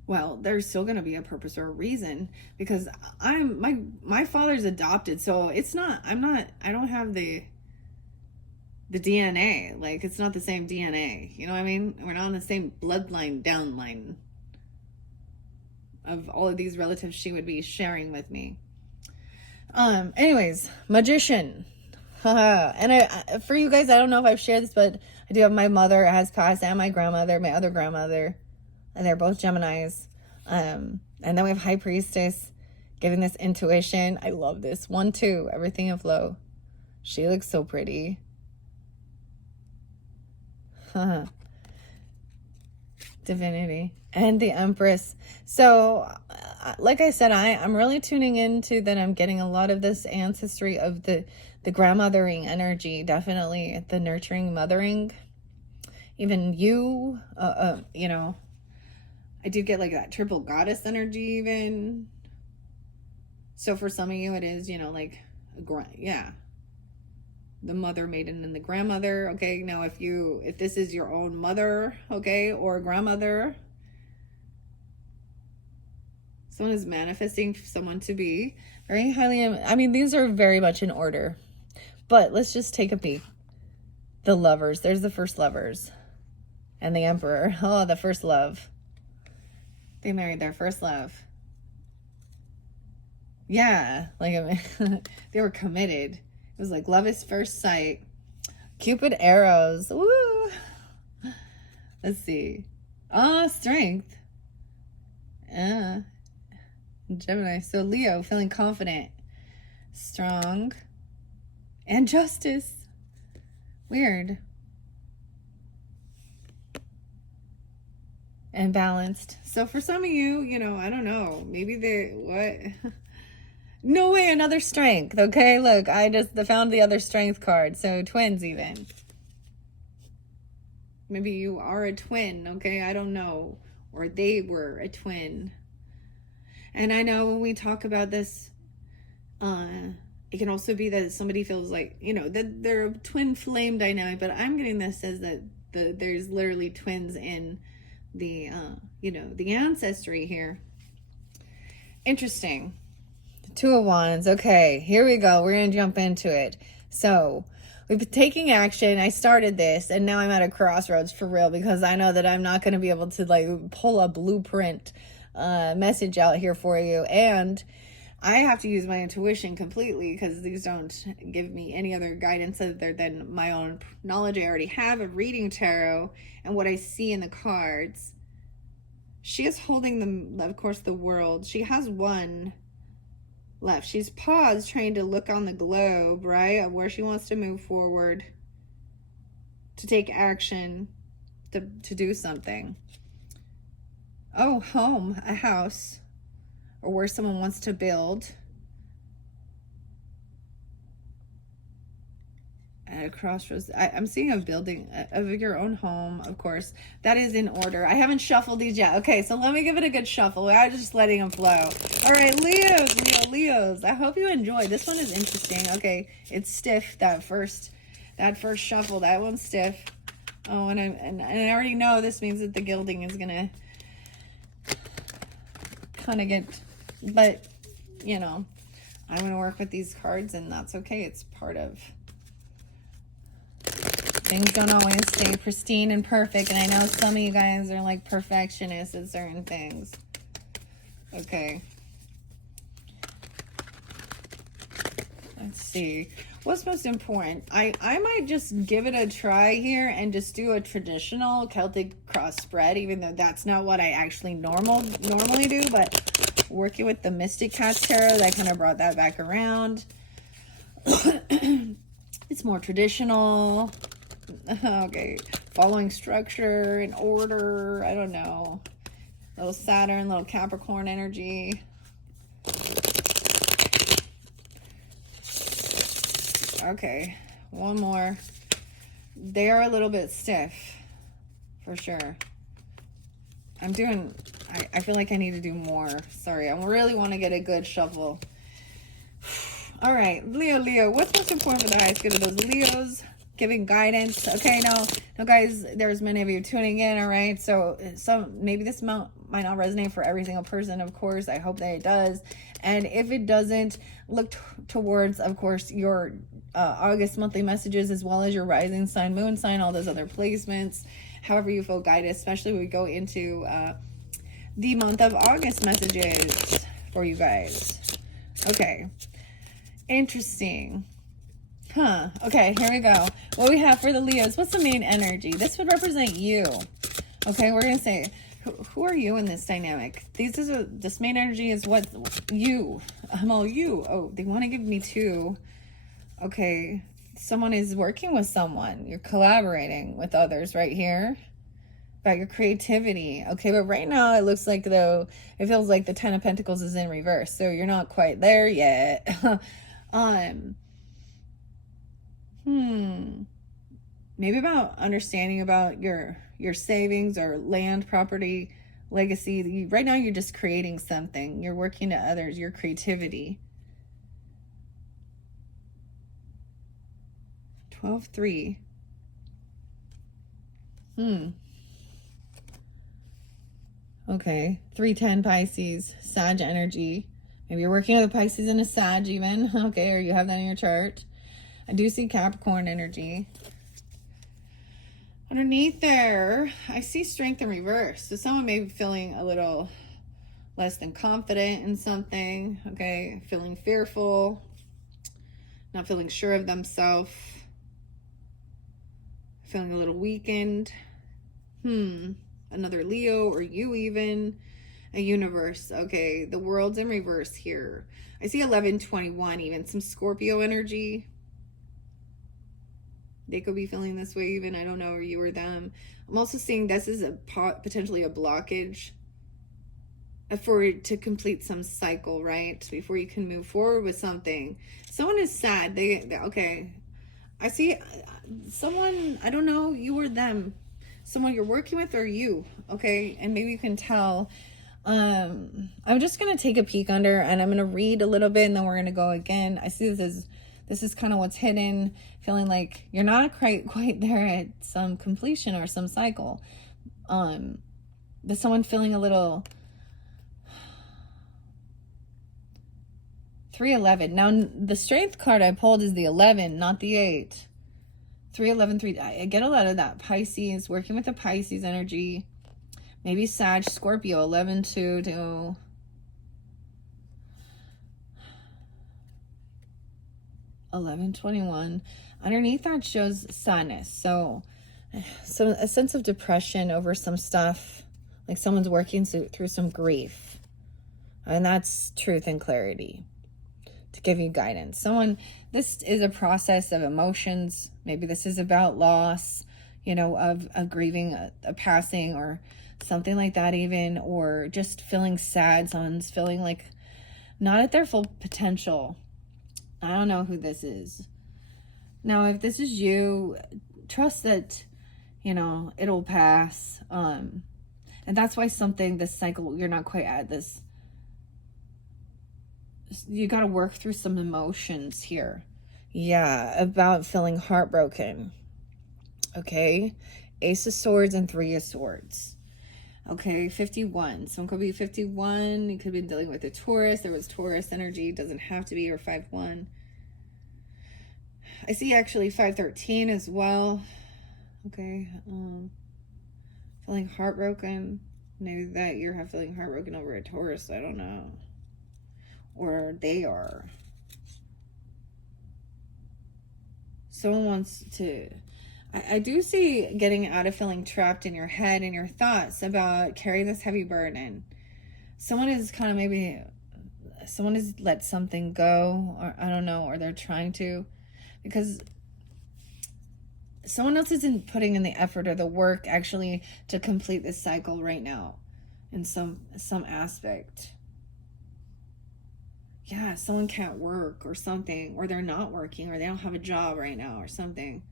well, there's still going to be a purpose or a reason, because my father's adopted, so I don't have the the DNA. Like, it's not the same DNA. You know what I mean? We're not on the same bloodline downline of all of these relatives she would be sharing with me. Anyways, magician. And for you guys, I don't know if I've shared this, but I do have my mother has passed and my grandmother, my other grandmother, and they're both Geminis. And then we have High Priestess giving this intuition. I love this. 1, 2, everything in flow. She looks so pretty. Divinity and the Empress. So like I said, I'm really tuning into that. I'm getting a lot of this ancestry of the grandmothering energy, definitely the nurturing, mothering. Even you, you know, I do get like that triple goddess energy even. So for some of you, it is, you know, like, yeah, the mother, maiden, and the grandmother. Okay, now if this is your own mother, okay, or grandmother, someone is manifesting someone to be very highly, I mean, these are very much in order, but let's just take a peek. The Lovers, there's the first Lovers, and the Emperor. Oh, the first love. They married their first love. Yeah, like, they were committed. It was like love is first sight. Cupid arrows. Woo! Let's see. Ah, strength. Gemini. So Leo, feeling confident, strong, and justice. Weird. And balanced. So for some of you, you know, I don't know. Maybe what? No way, another strength. Okay, look, I just found the other strength card. So twins even. Maybe you are a twin, okay? I don't know. Or they were a twin. And I know when we talk about this, it can also be that somebody feels like, you know, that they're a twin flame dynamic, but I'm getting this as that there's literally twins in the, you know, the ancestry here. Interesting. 2 of Wands. Okay, here we go. We're going to jump into it. So we've been taking action. I started this and now I'm at a crossroads for real, because I know that I'm not going to be able to like pull a blueprint message out here for you. And I have to use my intuition completely, because these don't give me any other guidance other than my own knowledge I already have of reading tarot and what I see in the cards. She is holding them, of course, the World. She has one left. She's paused, trying to look on the globe, right, of where she wants to move forward, to take action, to do something. Oh, home, a house, or where someone wants to build. At a crossroads, I'm seeing a building of your own home, of course. That is in order. I haven't shuffled these yet. Okay, so let me give it a good shuffle. I'm just letting them flow. All right, Leos. I hope you enjoy. This one is interesting. Okay, it's stiff. That first shuffle, that one's stiff. Oh, and I already know this means that the gilding is gonna kind of get, but you know, I'm gonna work with these cards, and that's okay. It's part of. Things don't always stay pristine and perfect, and I know some of you guys are like perfectionists at certain things. Okay. Let's see. What's most important? I might just give it a try here and just do a traditional Celtic cross spread, even though that's not what I actually normally do, but working with the Mystic Cats Tarot, that kind of brought that back around. It's more traditional. Okay, following structure and order. I don't know. Little Saturn, little Capricorn energy. Okay, one more. They are a little bit stiff, for sure. I feel like I need to do more. Sorry, I really want to get a good shuffle. All right, Leo. What's most important for the highest good of those Leos? Giving guidance. Okay, now guys, there's many of you tuning in, all right? So maybe this might not resonate for every single person, of course. I hope that it does. And if it doesn't, look towards, of course, your August monthly messages, as well as your rising sign, moon sign, all those other placements, however you feel guided, especially when we go into the month of August messages for you guys. Okay, interesting. Huh. Okay, here we go. What we have for the Leos, what's the main energy? This would represent you. Okay, we're going to say, who are you in this dynamic? This main energy is what you. I'm all you. Oh, they want to give me two. Okay, someone is working with someone. You're collaborating with others right here. About your creativity. Okay, but right now it looks like, though, it feels like the Ten of Pentacles is in reverse. So you're not quite there yet. Maybe about understanding about your savings or land, property, legacy. Right now you're just creating something. You're working to others, your creativity. 12-3. Okay, 3-10 Pisces, Sag energy. Maybe you're working with a Pisces and a Sag even. Okay, or you have that in your chart. I do see Capricorn energy. Underneath there, I see strength in reverse. So someone may be feeling a little less than confident in something. Okay, feeling fearful, not feeling sure of themselves, feeling a little weakened. Another Leo, or you even. A universe. Okay, the world's in reverse here. I see 11-21, even some Scorpio energy. They could be feeling this way even. I don't know, or you or them. I'm also seeing this is potentially a blockage to complete some cycle, right? Before you can move forward with something. Someone is sad. Okay. I see someone, I don't know, you or them. Someone you're working with or you. Okay, and maybe you can tell. I'm just going to take a peek under, and I'm going to read a little bit, and then we're going to go again. I see this is kind of what's hidden, feeling like you're not quite there at some completion or some cycle. But someone feeling a little 3-11. Now, the strength card I pulled is the 11, not the 8. 3-11-3. I get a lot of that. Pisces, working with the Pisces energy. Maybe Sag, Scorpio, 11-2 to 11-21. Underneath that shows sadness. So a sense of depression over some stuff, like someone's working through some grief. And that's truth and clarity to give you guidance. This is a process of emotions. Maybe this is about loss, of grieving a passing or something like that even, or just feeling sad. Someone's feeling like not at their full potential. I don't know who this is. Now, if this is you, trust that, it'll pass. And that's why this cycle, you're not quite at this. You got to work through some emotions here. Yeah, about feeling heartbroken. Okay. Ace of Swords and 3 of Swords. Okay, 51. Someone could be 51. You could be dealing with a Taurus. There was Taurus energy. Doesn't have to be, or 5-1. I see actually 5-13 as well. Okay. Feeling heartbroken. Maybe that you're feeling heartbroken over a Taurus. I don't know. Or they are. Someone wants to... I do see getting out of feeling trapped in your head and your thoughts about carrying this heavy burden. Someone has let something go, or I don't know, or they're trying to, because someone else isn't putting in the effort or the work actually to complete this cycle right now in some aspect. Yeah, someone can't work or something, or they're not working, or they don't have a job right now or something.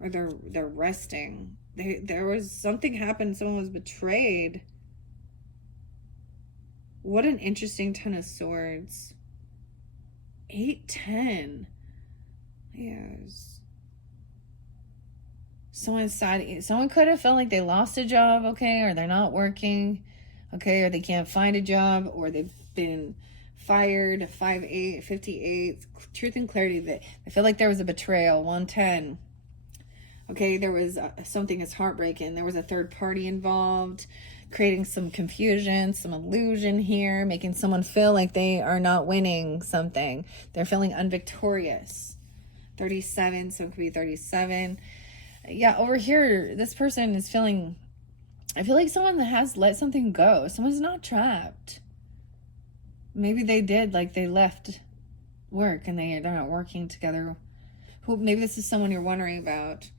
Or they're resting. There was something happened. Someone was betrayed. What an interesting 10 of Swords. 8-10. Yes. Someone's sad. Someone could have felt like they lost a job, okay, or they're not working, okay, or they can't find a job, or they've been fired, 5-8, 58, truth and clarity. That I feel like there was a betrayal, 110. Okay, there was something that's heartbreaking. There was a third party involved, creating some confusion, some illusion here, making someone feel like they are not winning something. They're feeling unvictorious. 37, so it could be 37. Yeah, over here, this person is feeling, I feel like someone that has let something go. Someone's not trapped. Maybe they did, like they left work and they're not working together. Maybe this is someone you're wondering about.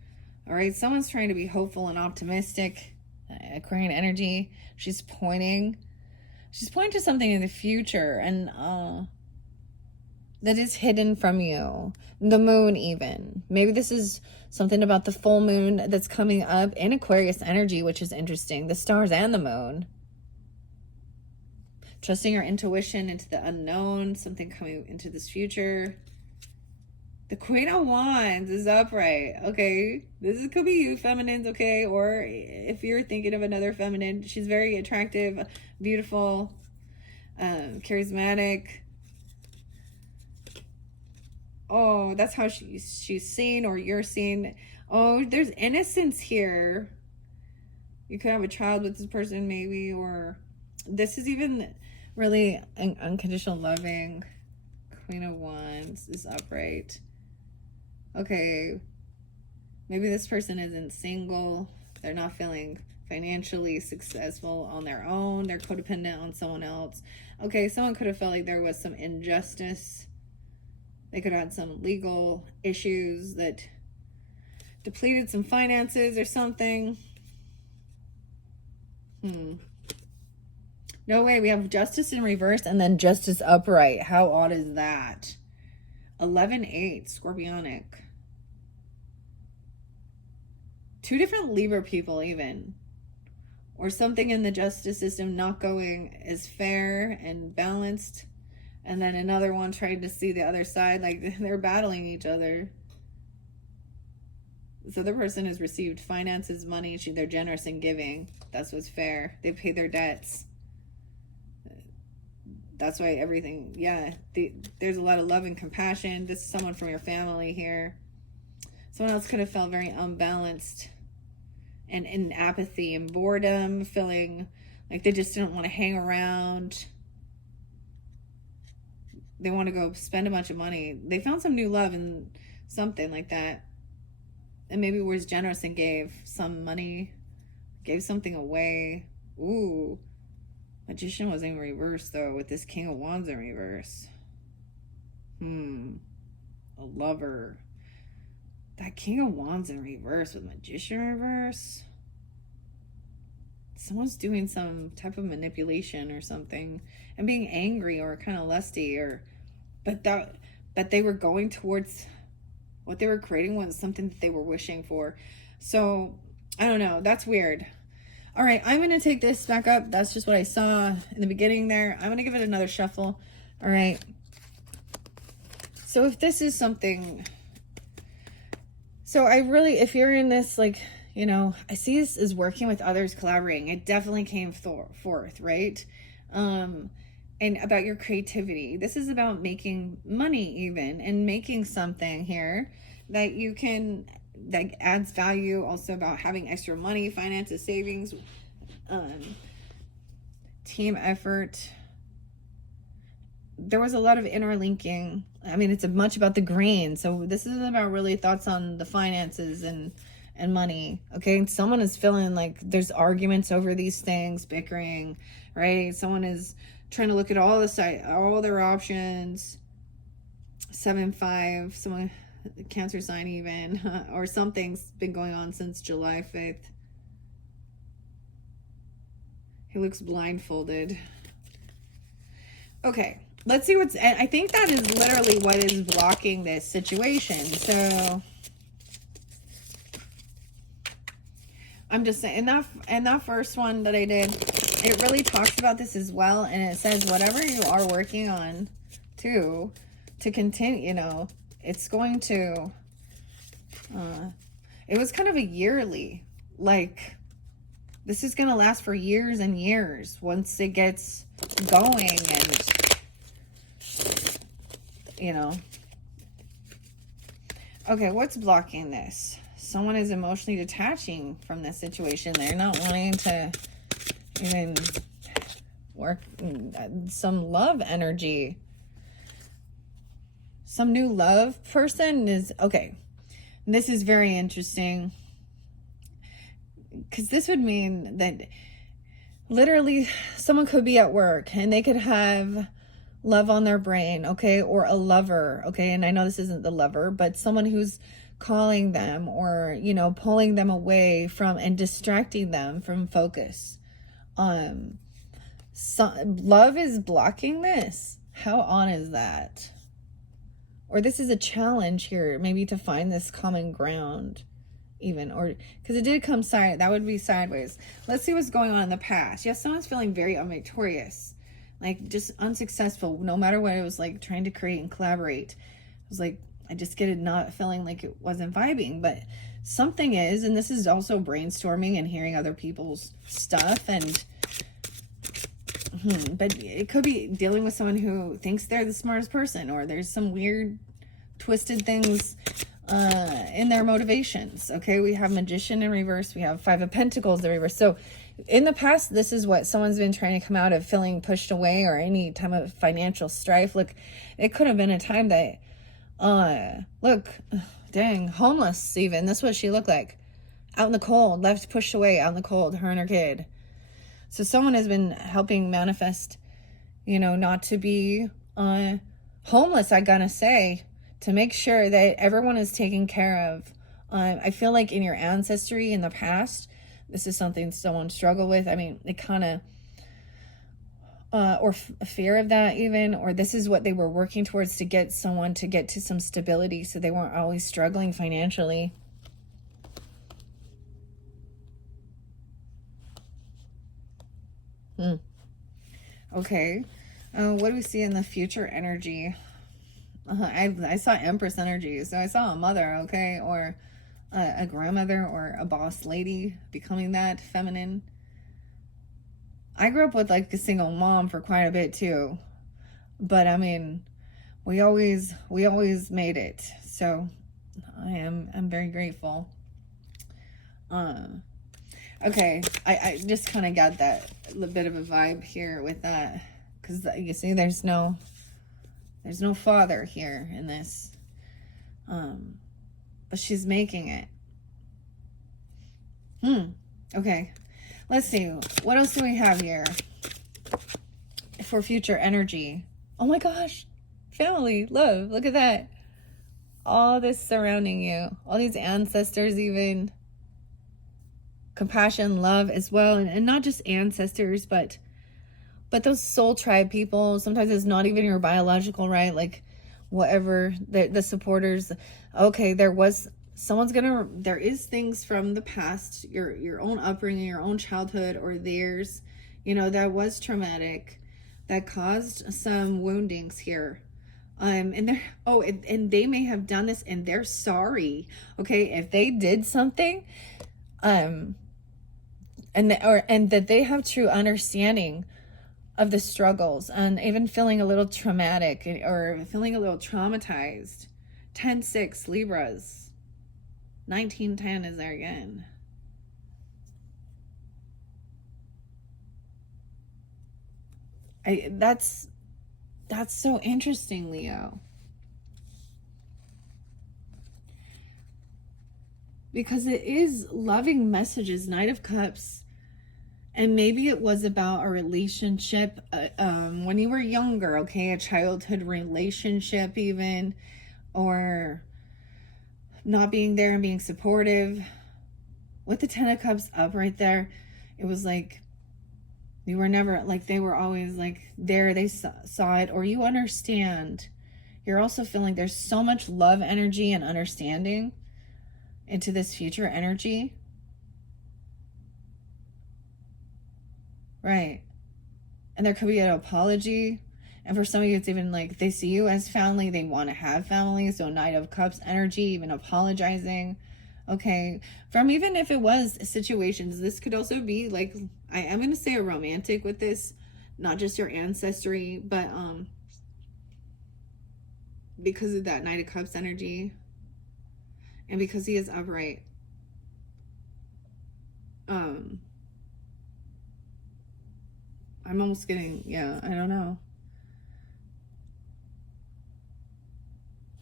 All right, someone's trying to be hopeful and optimistic. Aquarian energy. She's pointing to something in the future, and that is hidden from you. The moon, even. Maybe this is something about the full moon that's coming up in Aquarius energy, which is interesting. The stars and the moon. Trusting your intuition into the unknown, something coming into this future. The Queen of Wands is upright. Okay, could be you, feminines, okay? Or if you're thinking of another feminine, she's very attractive, beautiful, charismatic. Oh, that's how she's seen, or you're seen. Oh, there's innocence here. You could have a child with this person, maybe, or this is even really an unconditional loving. Queen of Wands is upright. Okay, maybe this person isn't single. They're not feeling financially successful on their own. They're codependent on someone else. Okay, someone could have felt like there was some injustice. They could have had some legal issues that depleted some finances or something. No way, we have justice in reverse and then justice upright. How odd is that? 11-8, Scorpionic. Two different Libra people even. Or something in the justice system not going as fair and balanced. And then another one trying to see the other side, like they're battling each other. This other person has received finances, money. They're generous in giving. That's what's fair. They pay their debts. That's why everything, yeah, there's a lot of love and compassion. This is someone from your family here. Someone else could have felt very unbalanced and in apathy and boredom, feeling like they just didn't want to hang around. They want to go spend a bunch of money. They found some new love and something like that. And maybe was generous and gave some money, gave something away. Ooh. Magician was in reverse, though, with this King of Wands in reverse. A lover. That King of Wands in reverse with Magician reverse. Someone's doing some type of manipulation or something and being angry or kind of lusty, or but they were going towards what they were creating was something that they were wishing for. So I don't know. That's weird. All right, I'm going to take this back up. That's just what I saw in the beginning there. I'm going to give it another shuffle. All right. So if this is something... So I really, if you're in this, like, you know, I see this as working with others, collaborating. It definitely came forth, right? And about your creativity. This is about making money even, and making something here that you can... that adds value. Also about having extra money, finances, savings, team effort. There was a lot of interlinking. I mean, it's much about the grain. So this is about really thoughts on the finances and money. Okay, and someone is feeling like there's arguments over these things, bickering, right? Someone is trying to look at all their options. 7-5. Someone... Cancer sign even, or something's been going on since July 5th. He looks blindfolded. Okay, let's see what's... I think that is literally what is blocking this situation. So I'm just saying, and that first one that I did, it really talks about this as well, and it says whatever you are working on to continue, you know, it's going to, it was kind of a yearly, like, this is going to last for years and years once it gets going. And you know. Okay, what's blocking this? Someone is emotionally detaching from this situation. They're not wanting to even work some love energy. Some new love person is, okay, this is very interesting. Because this would mean that literally someone could be at work and they could have love on their brain, okay, or a lover, okay, and I know this isn't the lover, but someone who's calling them or, you know, pulling them away from and distracting them from focus. Love is blocking this. How on is that? Or this is a challenge here, maybe to find this common ground even, or because it did come side, that would be sideways. Let's see what's going on in the past. Yes, someone's feeling very unvictorious, like just unsuccessful, no matter what it was, like trying to create and collaborate. It was like, I just get it not feeling like it wasn't vibing, but something is, and this is also brainstorming and hearing other people's stuff, and but it could be dealing with someone who thinks they're the smartest person, or there's some weird twisted things in their motivations. Okay, we have Magician in reverse, we have Five of Pentacles in reverse. So in the past, this is what someone's been trying to come out of, feeling pushed away, or any time of financial strife. Look, it could have been a time that look, dang, homeless even. That's what she looked like, out in the cold, left pushed away out in the cold, her and her kid. So someone has been helping manifest, you know, not to be homeless, I gotta say, to make sure that everyone is taken care of. I feel like in your ancestry in the past, this is something someone struggled with. I mean, it kind of, or fear of that even, or this is what they were working towards, to get someone to get to some stability so they weren't always struggling financially. Okay, what do we see in the future energy? I saw Empress energy, so I saw a mother, okay, or a grandmother, or a boss lady becoming that feminine. I grew up with like a single mom for quite a bit too, but I mean, we always made it, so I'm very grateful. Okay, I just kind of got that little bit of a vibe here with that, because you see there's no father here in this, but she's making it. Okay, let's see, what else do we have here for future energy? Oh my gosh, family, love, look at that, all this surrounding you, all these ancestors, even compassion, love as well, and not just ancestors, but those soul tribe people. Sometimes it's not even your biological, right? Like whatever, the supporters. Okay, there is things from the past, your own upbringing, your own childhood, or theirs, you know, that was traumatic, that caused some woundings here. And they're, and they may have done this and they're sorry. Okay, if they did something, and that they have true understanding of the struggles, and even feeling a little traumatic or feeling a little traumatized. 10-6 Libras. 1910 is there again. That's so interesting, Leo. Because it is loving messages, Knight of Cups. And maybe it was about a relationship when you were younger, okay? A childhood relationship even, or not being there and being supportive. With the 10 of Cups up right there, it was like you were never, like they were always like there, they saw it, or you understand. You're also feeling there's so much love energy and understanding into this future energy. Right. And there could be an apology. And for some of you, it's even like they see you as family. They want to have family. So Knight of Cups energy, even apologizing. Okay. From even if it was situations, this could also be like, I am going to say a romantic with this, not just your ancestry, but because of that Knight of Cups energy, and because he is upright. I'm almost getting, yeah, I don't know.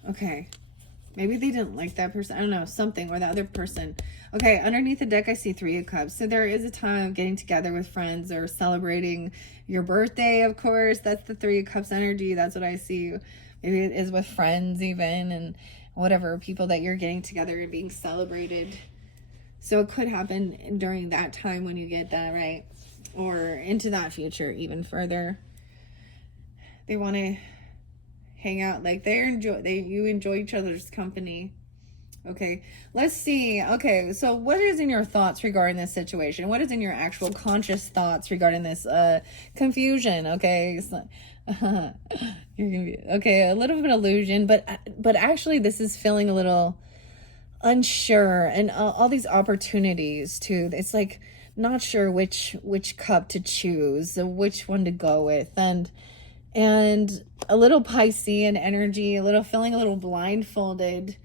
Okay. Maybe they didn't like that person. I don't know, something, or the other person. Okay, underneath the deck, I see Three of Cups. So there is a time of getting together with friends or celebrating your birthday, of course. That's the Three of Cups energy. That's what I see. Maybe it is with friends even, and whatever, people that you're getting together and being celebrated. So it could happen during that time when you get that, right? Or into that future even further. They want to hang out, like you enjoy each other's company. Okay, let's see. Okay, so what is in your thoughts regarding this situation? What is in your actual conscious thoughts regarding this confusion? Okay, so, you're gonna be okay, a little bit of illusion, but actually this is feeling a little unsure, and all these opportunities too. It's like not sure which cup to choose, which one to go with, and a little Piscean energy, a little feeling a little blindfolded.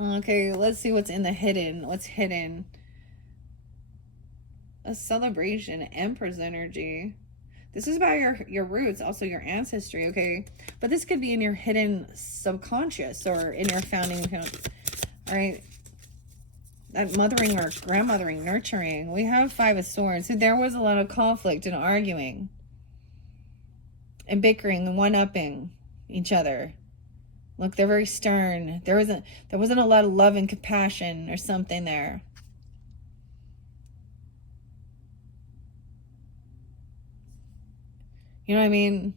Okay, let's see what's in the hidden. What's hidden? A celebration, Empress energy. This is about your roots, also your ancestry, okay? But this could be in your hidden subconscious or in your founding account. All right, that mothering or grandmothering, nurturing. We have Five of Swords. So there was a lot of conflict and arguing and bickering and one-upping each other. Look, they're very stern. There wasn't a lot of love and compassion or something there. You know what I mean?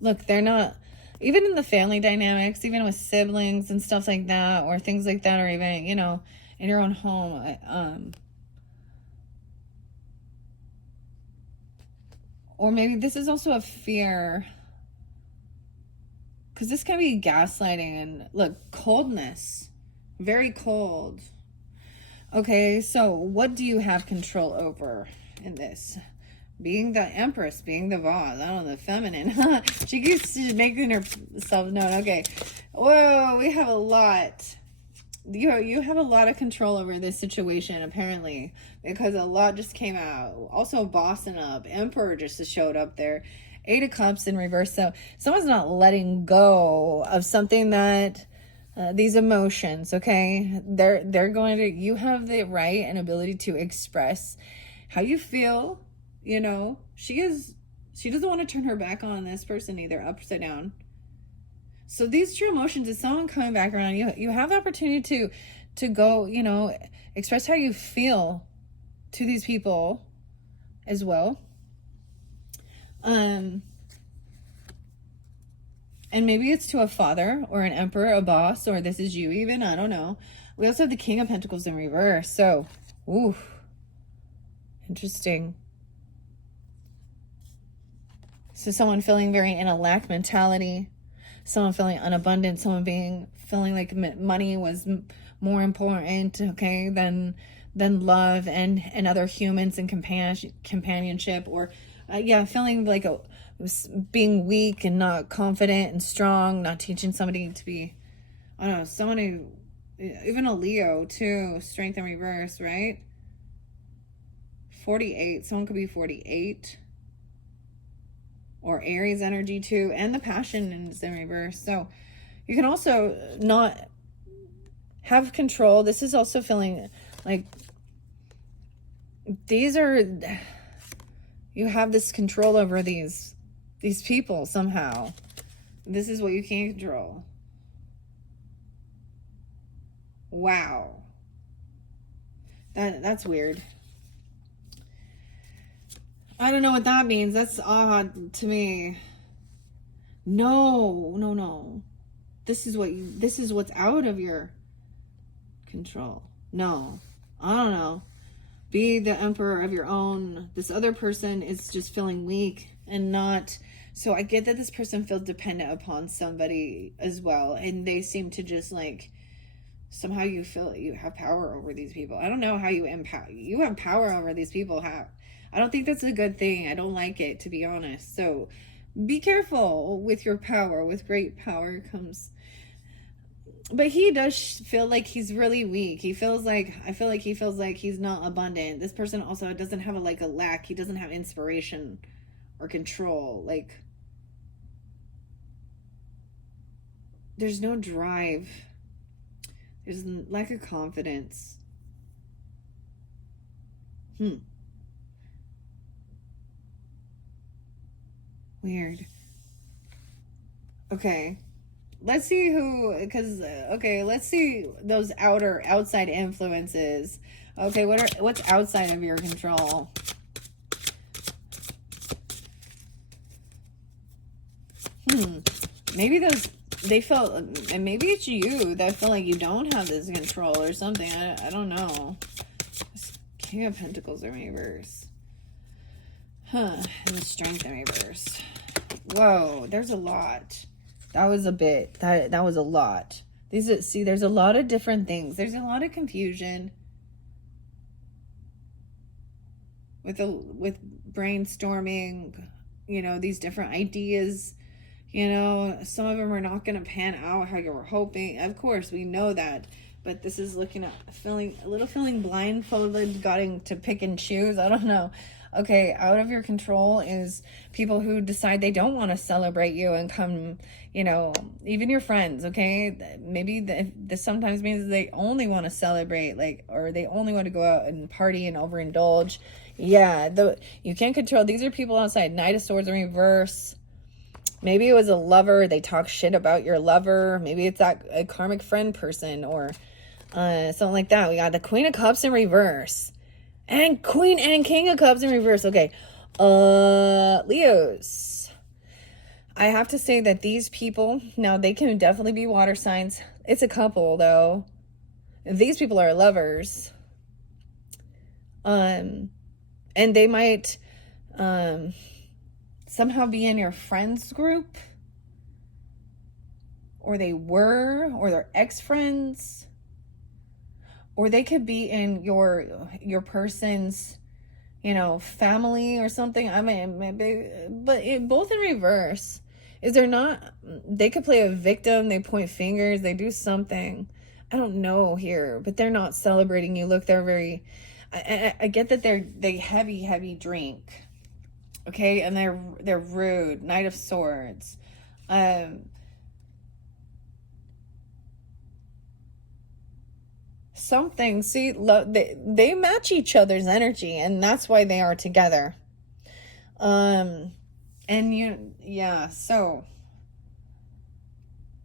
Look, they're not, even in the family dynamics, even with siblings and stuff like that, or things like that, or even, you know, in your own home, or maybe this is also a fear, because this can be gaslighting and, look, coldness, very cold. Okay, so what do you have control over in this? Being the Empress, being the boss, I don't know, the feminine. She keeps making herself known. Okay, whoa, we have a lot. You have a lot of control over this situation, apparently, because a lot just came out. Also, bossing up. Emperor just showed up there. Eight of Cups in reverse. So someone's not letting go of something that these emotions. Okay, they're going to. You have the right and ability to express how you feel. You know, she doesn't want to turn her back on this person either, upside down. So these true emotions is someone coming back around. You have the opportunity to go, you know, express how you feel to these people as well. And maybe it's to a father or an emperor, a boss, or this is you even, I don't know. We also have the King of Pentacles in reverse. So, ooh, interesting. So someone feeling very in a lack mentality, someone feeling unabundant, someone feeling like money was more important, okay, than love and other humans and companionship, or yeah, feeling like being weak and not confident and strong, not teaching somebody to be, I don't know, someone who, even a Leo too, strength in reverse, right? 48, someone could be 48. Or Aries energy too, and the passion is in reverse. So you can also not have control. This is also feeling like you have this control over these people somehow. This is what you can't control. Wow. That's weird. I don't know what that means. That's odd to me. No. This is what's out of your control. No. I don't know. Be the emperor of your own. This other person is just feeling weak and not. So I get that this person feels dependent upon somebody as well. And they seem to just like, somehow you feel you have power over these people. I don't know how you have power over these people. How? I don't think that's a good thing. I don't like it, to be honest. So be careful with your power. With great power comes, but he does feel like he's really weak. He feels like, I feel like he feels like he's not abundant. This person also doesn't have a lack. He doesn't have inspiration or control. Like, there's no drive. There's lack of confidence. Weird. Okay. Let's see let's see those outside influences. Okay, what's outside of your control? Maybe they felt, and maybe it's you that feel like you don't have this control or something. I don't know. King of Pentacles in reverse. And the Strength in reverse. Whoa, there's a lot. That was a bit. That was a lot. See, there's a lot of different things. There's a lot of confusion with brainstorming, these different ideas. Some of them are not going to pan out how you were hoping. Of course, we know that. But this is looking at feeling blindfolded, getting to pick and choose. I don't know. Okay, out of your control is people who decide they don't want to celebrate you and come, even your friends, okay? Maybe this sometimes means they only want to celebrate, or they only want to go out and party and overindulge. Yeah, you can't control. These are people outside. Knight of Swords in reverse. Maybe it was a lover. They talk shit about your lover. Maybe it's a karmic friend person or something like that. We got the Queen of Cups in reverse. And Queen and King of Cups in reverse. Okay. Leos. I have to say that these people, now they can definitely be water signs. It's a couple though. These people are lovers. And they might somehow be in your friends group. Or they were, or they're ex-friends. Or they could be in your person's, family or something. I mean, maybe, but both in reverse. Is there not? They could play a victim. They point fingers. They do something. I don't know here, but they're not celebrating you. Look, they're very. I get that they heavy drink, okay, and they're rude. Knight of Swords. Something, see, they match each other's energy, and that's why they are together. So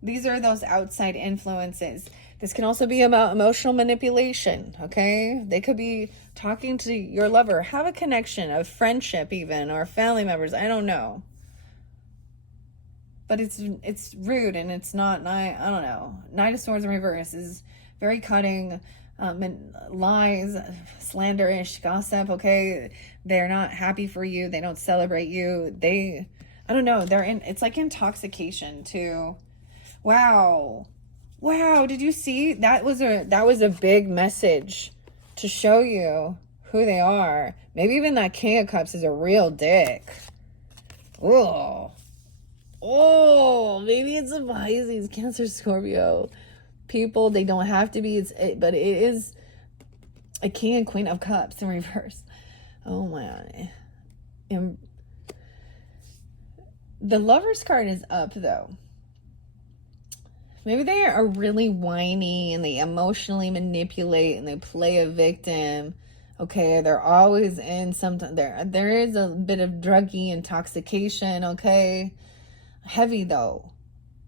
these are those outside influences. This can also be about emotional manipulation, okay? They could be talking to your lover, have a connection, a friendship even, or family members, I don't know. But it's rude, and it's not, I don't know. Knight of Swords in reverse is very cutting, lies, slanderish, gossip, okay? They're not happy for you. They don't celebrate you. I don't know. It's like intoxication too. Wow. Did you see? That was a big message to show you who they are. Maybe even that King of Cups is a real dick. Oh, maybe it's a Pisces, Cancer, Scorpio. People, they don't have to be, but it is a King and Queen of Cups in reverse. Oh my God. The Lover's card is up though. Maybe they are really whiny and they emotionally manipulate and they play a victim. Okay, they're always in something. There is a bit of druggy intoxication, okay? Heavy though,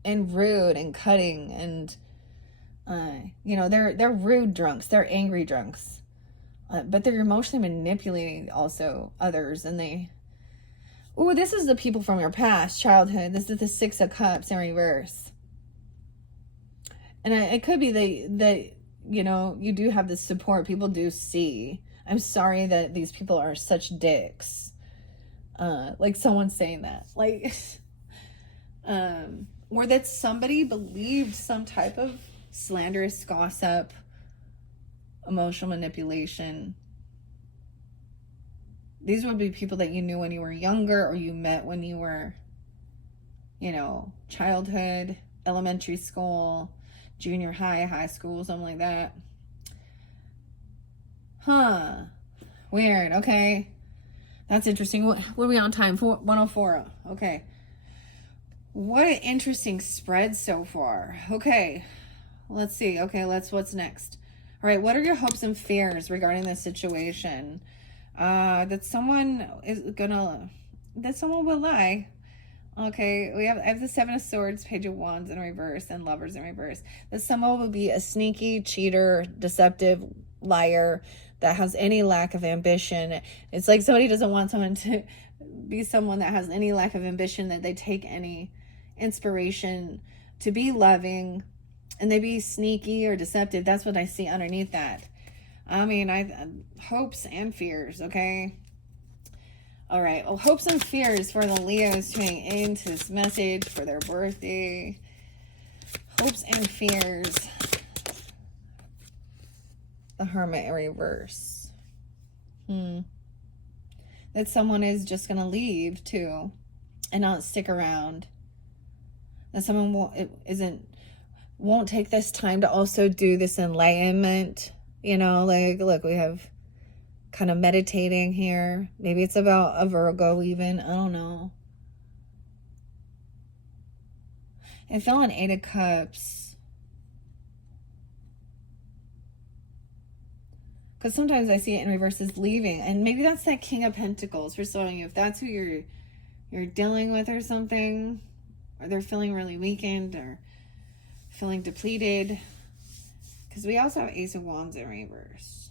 and rude and cutting, and they're rude drunks, they're angry drunks, but they're emotionally manipulating also others, and this is the people from your past childhood. This is the Six of Cups in reverse, and it could be that you do have this support. People do see. I'm sorry that these people are such dicks. Like someone's saying that, like. Or that somebody believed some type of slanderous gossip, emotional manipulation. These would be people that you knew when you were younger or you met when you were you know, childhood, elementary school, junior high, high school, something like that. Huh. Weird. Okay. That's interesting. What are we on time? 104. Okay. What an interesting spread so far. Okay. Let's see. Okay, what's next? All right, what are your hopes and fears regarding this situation? That someone will lie. Okay, I have the Seven of Swords, Page of Wands in reverse, and Lovers in reverse. That someone will be a sneaky, cheater, deceptive, liar that has any lack of ambition. It's like somebody doesn't want someone to be someone that has any lack of ambition, that they take any inspiration to be loving, and they be sneaky or deceptive. That's what I see underneath that. I mean, hopes and fears, okay? All right, well, hopes and fears for the Leos tuning into this message for their birthday. Hopes and fears. The Hermit in reverse. That someone is just going to leave, too, and not stick around. That someone won't take this time to also do this enlightenment. You know, like, look, we have kind of meditating here. Maybe it's about a Virgo even. I don't know. I feel an Eight of Cups. Because sometimes I see it in reverse as leaving. And maybe that's that King of Pentacles for some of you. If that's who you're dealing with or something, or they're feeling really weakened or feeling depleted. Because we also have Ace of Wands in reverse.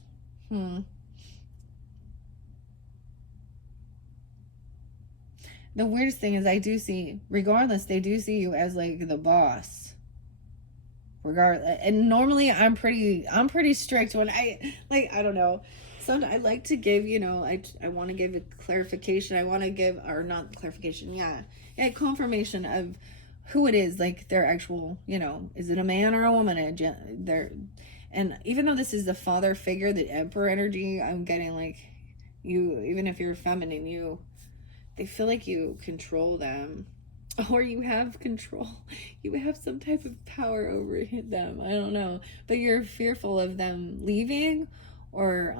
The weirdest thing is I do see, regardless, they do see you as like the boss. Regardless, and normally I'm pretty strict when I don't know. I like to give, you know, I want to give a clarification. I want to give, or not clarification, yeah, confirmation of who it is, like their actual, you know, is it a man or a woman? And even though this is the father figure, the Emperor energy, I'm getting like you, even if you're feminine, they feel like you control them, or you have control. You have some type of power over them. I don't know, but you're fearful of them leaving, or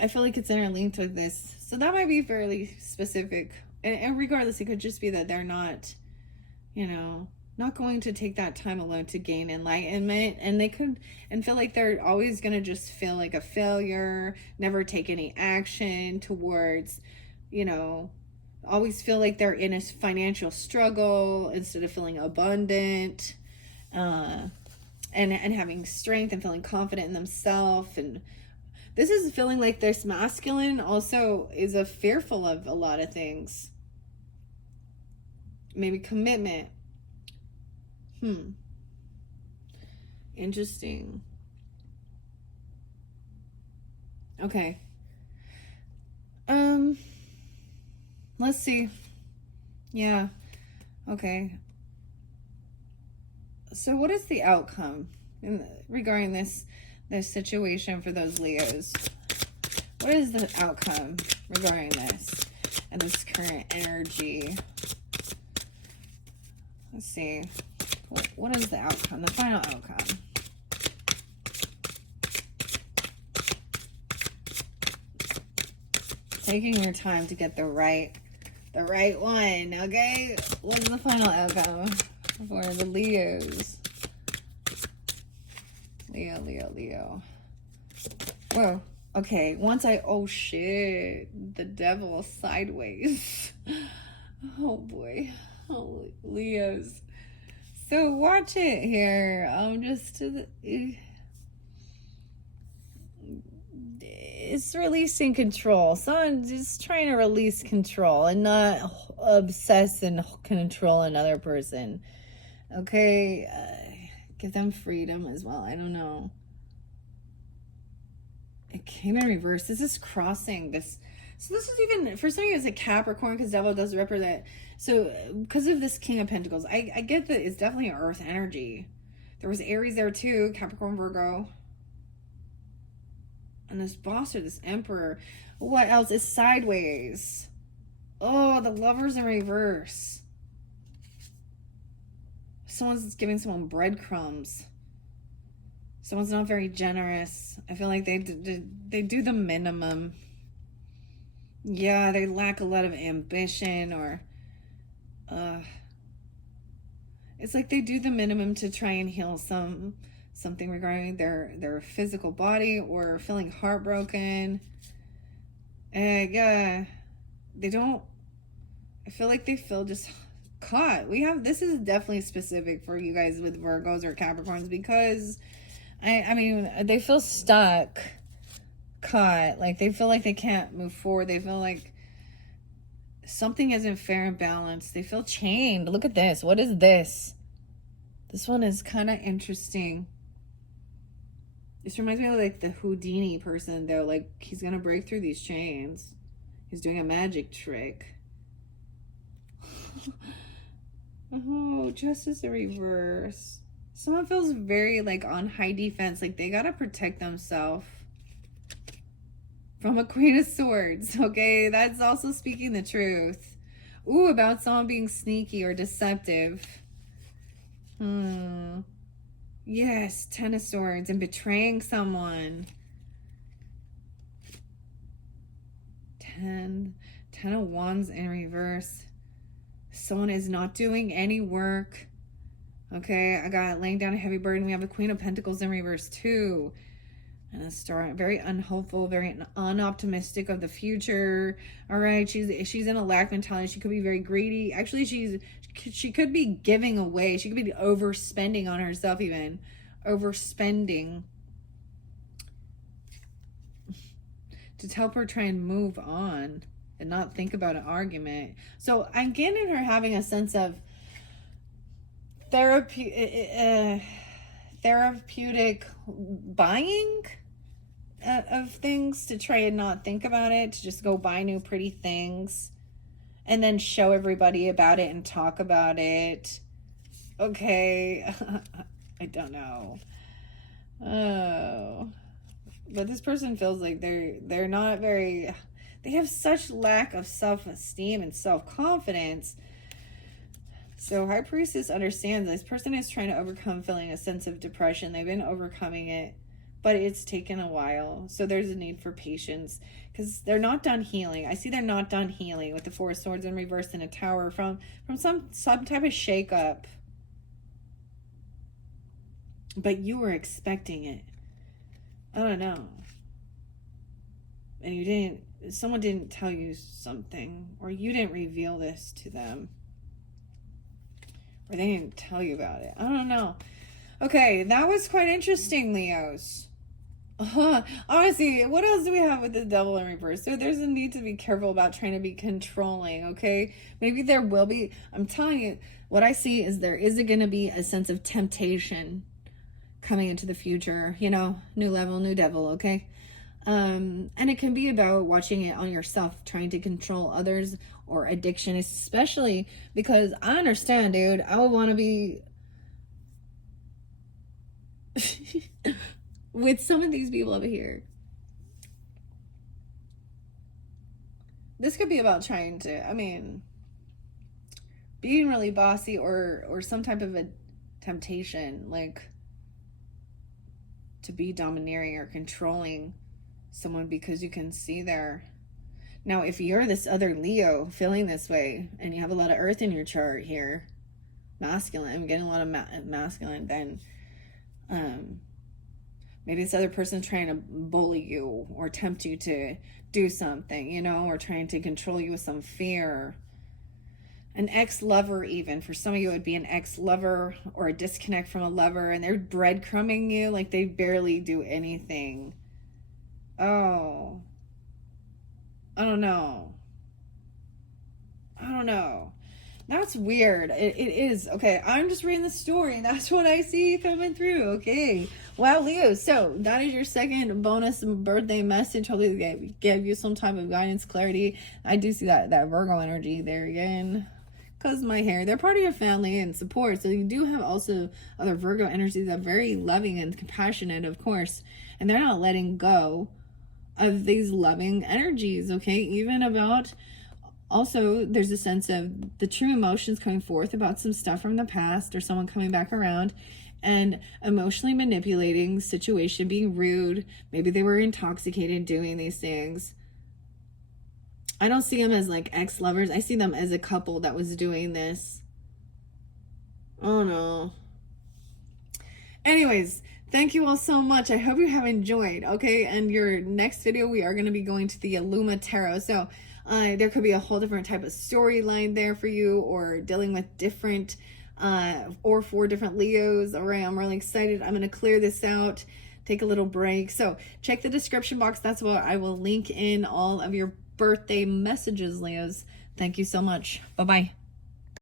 I feel like it's interlinked with this, so that might be fairly specific. And regardless, it could just be that they're not, you know, not going to take that time alone to gain enlightenment, and they could and feel like they're always going to just feel like a failure, never take any action towards, you know, always feel like they're in a financial struggle instead of feeling abundant, and having strength and feeling confident in themselves. And this is feeling like this masculine also is a fearful of a lot of things. Maybe commitment. Interesting. Okay. Let's see. Yeah. Okay. So what is the outcome regarding this situation for those Leos? What is the outcome regarding this and this current energy? Let's see. What is the outcome? The final outcome. Taking your time to get the right one, okay? What's the final outcome for the Leos? Leo. Whoa. Okay, oh shit. The devil sideways. Oh boy. Oh, Leos. So watch it here. It's releasing control. Someone just trying to release control and not obsess and control another person. Okay, give them freedom as well. I don't know. It came in reverse. This is crossing this. So this is even, for some of you, it's a Capricorn, because devil does represent. So because of this King of Pentacles, I get that it's definitely earth energy. There was Aries there too, Capricorn, Virgo. And this boss or this emperor. What else is sideways? Oh, the Lovers in reverse. Someone's giving someone breadcrumbs. Someone's not very generous. I feel like they do the minimum. Yeah, they lack a lot of ambition, or it's like they do the minimum to try and heal something regarding their physical body, or feeling heartbroken. Yeah, they don't. I feel like they feel just caught. This is definitely specific for you guys with Virgos or Capricorns, because I mean, they feel stuck, caught. Like, they feel like they can't move forward. They feel like something isn't fair and balanced. They feel chained. Look at this. What is this? This one is kind of interesting. This reminds me of like the Houdini person, though. Like, he's gonna break through these chains. He's doing a magic trick. Oh, Justice in reverse. Someone feels very like on high defense, like they gotta protect themselves from a Queen of Swords. Okay, that's also speaking the truth. Ooh, about someone being sneaky or deceptive. Yes, Ten of Swords, and betraying someone. Ten of Wands in reverse. Someone is not doing any work. Okay, I got laying down a heavy burden. We have a Queen of Pentacles in reverse too. And a star, very unhopeful, very unoptimistic of the future. All right, she's in a lack mentality. She could be very greedy. Actually, she could be giving away. She could be overspending on herself, even overspending to help her try and move on and not think about an argument. So I'm getting her having a sense of therapeutic buying of things, to try and not think about it, to just go buy new pretty things and then show everybody about it and talk about it. Okay. I don't know. Oh, but this person feels like they're not very, they have such lack of self-esteem and self-confidence. So High Priestess understands this person is trying to overcome feeling a sense of depression. They've been overcoming it, but it's taken a while. So there's a need for patience, because they're not done healing. I see they're not done healing with the Four of Swords in reverse in a Tower from some type of shakeup. But you were expecting it. I don't know. And you didn't, someone didn't tell you something, or you didn't reveal this to them, or they didn't tell you about it. I don't know. Okay, that was quite interesting, Leos. Honestly, what else do we have with the Devil in reverse? So there's a need to be careful about trying to be controlling, okay? Maybe there will be. I'm telling you, what I see is there is going to be a sense of temptation coming into the future. You know, new level, new devil, okay? And it can be about watching it on yourself, trying to control others, or addiction, especially because I understand, dude. I would want to be with some of these people over here. This could be about trying to, I mean, being really bossy, or some type of a temptation, like to be domineering or controlling someone, because you can see there. Now, if you're this other Leo feeling this way, and you have a lot of earth in your chart here, masculine, I'm getting a lot of masculine, then maybe this other person's trying to bully you or tempt you to do something, you know, or trying to control you with some fear. An ex-lover, even. For some of you, it would be an ex-lover or a disconnect from a lover, and they're breadcrumbing you like they barely do anything. Oh, I don't know. That's weird. It is. Okay, I'm just reading the story. That's what I see coming through. Okay. Wow, Leo. So that is your second bonus birthday message. Hopefully they gave you some type of guidance, clarity. I do see that Virgo energy there again. Because my hair, they're part of your family and support. So you do have also other Virgo energies that are very loving and compassionate, of course. And they're not letting go of these loving energies, okay? Even about, also, there's a sense of the true emotions coming forth about some stuff from the past or someone coming back around and emotionally manipulating situation, being rude. Maybe they were intoxicated doing these things. I don't see them as like ex-lovers. I see them as a couple that was doing this. Oh no. Anyways, thank you all so much. I hope you have enjoyed. Okay, and your next video, we are going to be going to the Illuma Tarot. So there could be a whole different type of storyline there for you, or dealing with different or 4 different Leos. All right, I'm really excited. I'm going to clear this out, take a little break. So check the description box. That's where I will link in all of your birthday messages, Leos. Thank you so much. Bye-bye.